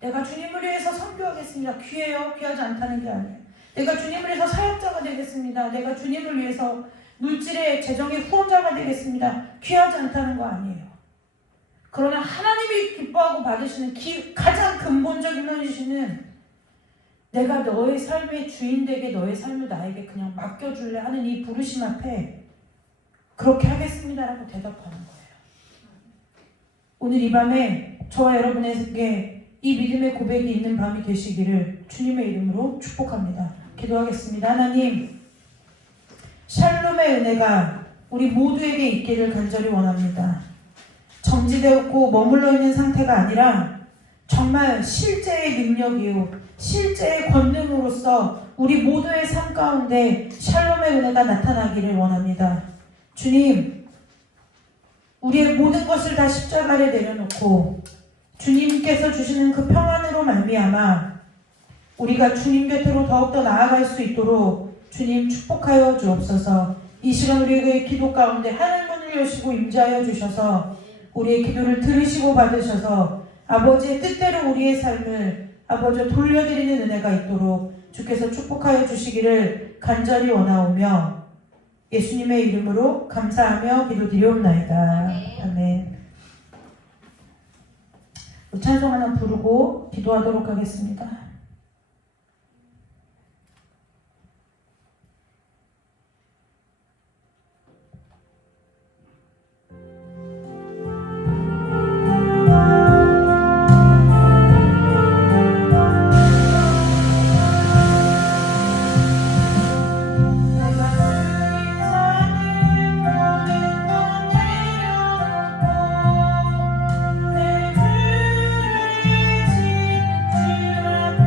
내가 주님을 위해서 선교하겠습니다. 귀해요. 귀하지 않다는 게 아니에요. 내가 주님을 위해서 사역자가 되겠습니다. 내가 주님을 위해서 물질의 재정의 후원자가 되겠습니다. 귀하지 않다는 거 아니에요. 그러나 하나님이 기뻐하고 받으시는 가장 근본적인 헌신은 내가 너의 삶의 주인 되게 너의 삶을 나에게 그냥 맡겨줄래 하는 이 부르심 앞에 그렇게 하겠습니다라고 대답하는 거예요. 오늘 이 밤에 저와 여러분에게 이 믿음의 고백이 있는 밤이 되시기를 주님의 이름으로 축복합니다. 기도하겠습니다. 하나님, 샬롬의 은혜가 우리 모두에게 있기를 간절히 원합니다. 정지되었고 머물러 있는 상태가 아니라 정말 실제의 능력이요, 실제의 권능으로서 우리 모두의 삶 가운데 샬롬의 은혜가 나타나기를 원합니다. 주님, 우리의 모든 것을 다 십자가에 내려놓고 주님께서 주시는 그 평안으로 말미암아 우리가 주님 곁으로 더욱더 나아갈 수 있도록 주님 축복하여 주옵소서. 이 시간 우리의 기도 가운데 하늘 문을 여시고 임재하여 주셔서 우리의 기도를 들으시고 받으셔서 아버지의 뜻대로 우리의 삶을 아버지 돌려드리는 은혜가 있도록 주께서 축복하여 주시기를 간절히 원하오며 예수님의 이름으로 감사하며 기도드리옵나이다. 아멘. 찬송 하나 부르고 기도하도록 하겠습니다. 내 주를 위시 주 앞에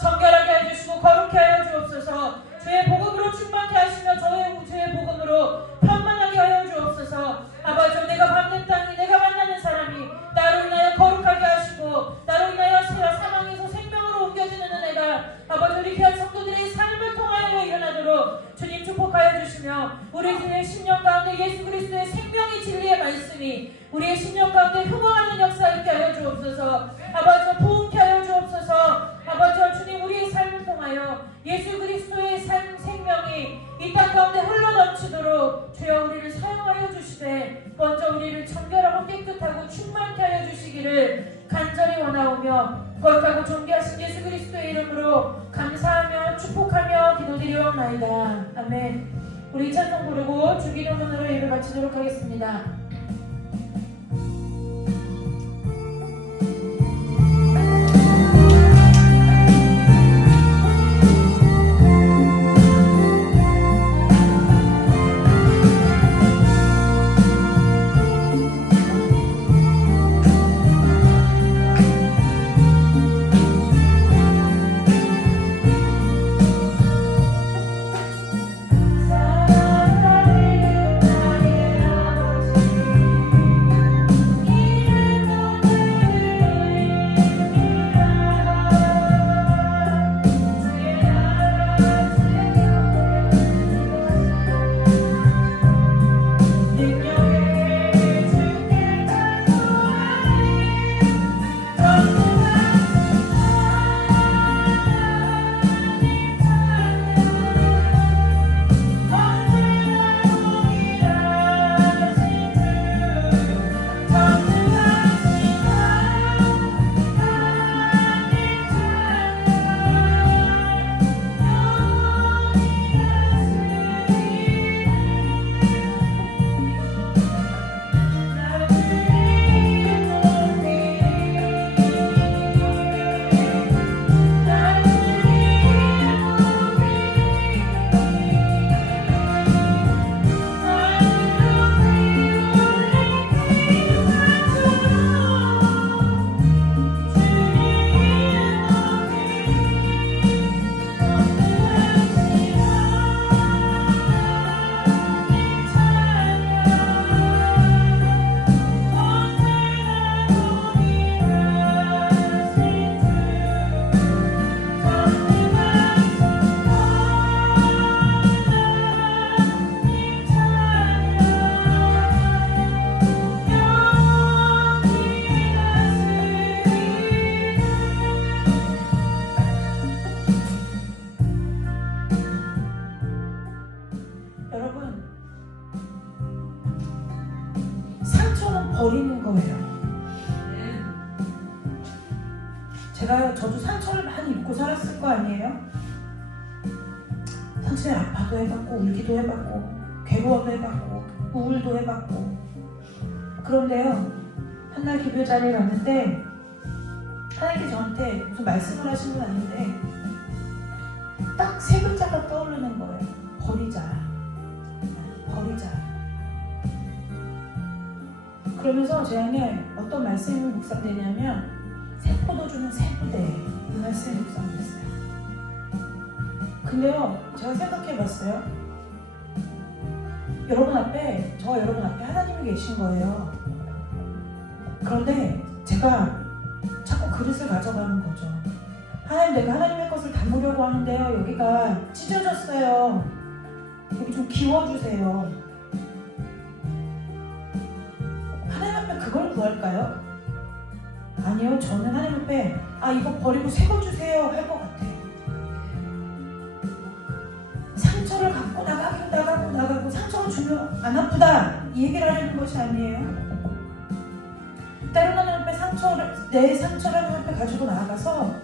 정결하게 해주시고 거룩해 하여 주옵소서. 주의 복음으로 충만케 하시며 주의 복음으로 편만하게 하여 주옵소서. 아버지, 내가 밟는 땅이, 내가 만나는 사람이 나로 인하여 거룩하게 하시고 나로 인하여 사망에서 생명으로 옮겨지는 은혜가 아버지 우리 귀한 성도들의 삶을 통하여 일어나도록 주님 축복하여 주시며 우리의 심령 가운데 예수 그리스도의 생명이 진리의 말씀이 우리의 심령 가운데 흥황하는 역사 있게 하여 주옵소서. 아버지 부흥케 하여 주옵소서. 아버지 주님 우리의 삶을 통하여 예수 그리스도의 생명이 이 땅 가운데 흘러 넘치도록 주여 우리를 사용하여 주시되 먼저 우리를 정결하고 깨끗하고 충만케 하여 주시기를 간절히 원하오며 거룩하고 존귀하신 예수 그리스도의 이름으로 감사하며 축복하며 기도드리옵나이다. 아멘. 우리 찬송 부르고 주기도문으로 예배 마치도록 하겠습니다. 버리는 거예요. 저도 상처를 많이 입고 살았을 거 아니에요? 상처에 아파도 해봤고 울기도 해봤고 괴로워도 해봤고 우울도 해봤고. 그런데요, 한날 기도 자리에 갔는데 하나님께 저한테 무슨 말씀을 하신 건 아닌데 딱 세 글자가 떠오르는 거예요. 버리자. 버리자. 그러면서 제 안에 어떤 말씀이 묵상되냐면 새 포도주는 새 부대, 이 말씀이 묵상됐어요. 근데요, 제가 생각해봤어요. 여러분 앞에 하나님이 계신 거예요. 그런데 제가 자꾸 그릇을 가져가는 거죠. 하나님, 내가 하나님의 것을 담으려고 하는데요, 여기가 찢어졌어요. 여기 좀 기워주세요. 하나님 앞에 그걸 구할까요? 아니요, 저는 하나님 앞에 이거 버리고 새 거 주세요 할 것 같아요. 상처를 갖고 나가고 상처가 주면 안 아프다 이 얘기를 하려는 것이 아니에요. 때로는 하나님 앞에 내 상처를 하나님 앞에 가지고 나아가서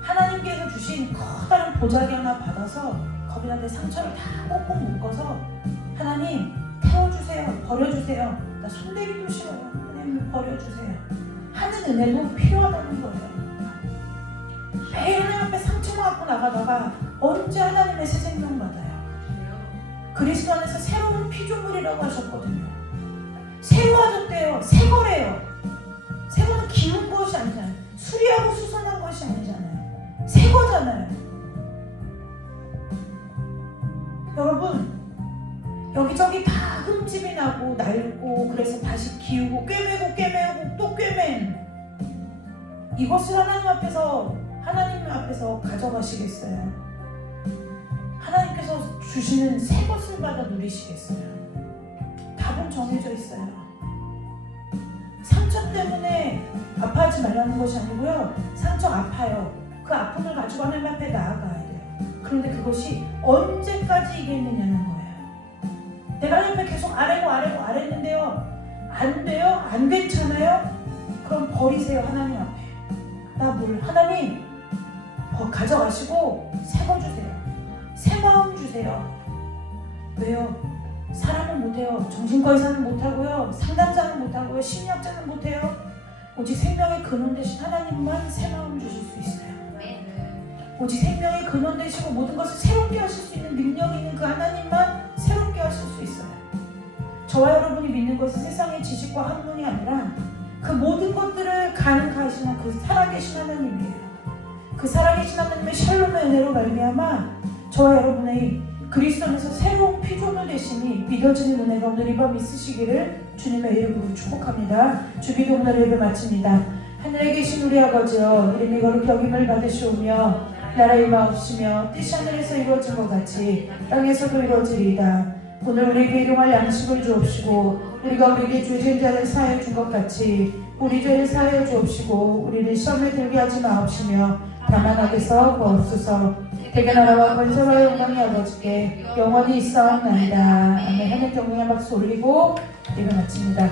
하나님께서 주신 커다란 보자기 하나 받아서 거기다 내 상처를 다 꼭꼭 묶어서 하나님 태워주세요, 버려주세요. 나 손대기도 싫어요. 하나님 버려주세요 하는 은혜도 필요하다는 거예요. 매일 하나님 앞에 상처만 갖고 나가다가 언제 하나님의 새 생명 받아요? 그리스도 안에서 새로운 피조물이라고 하셨거든요. 새로워졌대요. 새거래요. 새거는 기운 것이 아니잖아요. 수리하고 수선한 것이 아니잖아요. 새 거잖아요. 여러분, 여기저기 다 흠집이 나고 낡고 그래서 다시 기우고 꿰매고 또 꿰맨 이것을 하나님 앞에서 가져가시겠어요? 하나님께서 주시는 새 것을 받아 누리시겠어요? 답은 정해져 있어요. 상처 때문에 아파하지 말라는 것이 아니고요. 상처 아파요. 그 아픔을 가지고 하나님 앞에 나아가야 돼요. 그런데 그것이 언제까지 이겠느냐는 거예요. 내가 하나님 앞에 계속 아랬는데요. 안 돼요? 안 괜찮아요? 그럼 버리세요. 하나님 앞에. 하나님 가져가시고 새 거 주세요. 새 마음 주세요. 왜요? 사람은 못해요. 정신과 의사는 못하고요. 상담자는 못하고요. 심리학자는 못해요. 오직 생명의 근원 되신 하나님만 새 마음 주실 수 있어요. 오직 생명의 근원 되시고 모든 것을 새롭게 하실 수 있는 능력이 있는 그 하나님만 새롭게 하실 수 있어요. 저와 여러분이 믿는 것은 세상의 지식과 학문이 아니라 그 모든 것들을 가능하시는 그 살아계신 하나님이에요. 그 살아계신 하나님의 샬롬의 은혜로 말미암아 저와 여러분의 그리스도 안에서 새로운 피조물 되심이 믿어지는 은혜가 오늘 이 밤 있으시기를 주님의 이름으로 축복합니다. 주기도문을 예배 마칩니다. 하늘에 계신 우리 아버지여, 이름이 거룩히 여김을 받으시오며 나라의 마옵시며 뜻이 하늘에서 이루어진 것 같이 땅에서도 이루어지리이다. 오늘 우리에게 일용할 양식을 주옵시고 우리가 우리에게 죄진 자를 사하여 준 것 같이 우리 죄를 사하여 주옵시고 우리를 시험에 들게 하지 마옵시며 다만 악에서 구하옵소서. 대개 나라와 권세와 영광이 아버지께 영원히 있사옵나이다. 아멘. 하늘 경공의 박수 올리고 예배 마칩니다.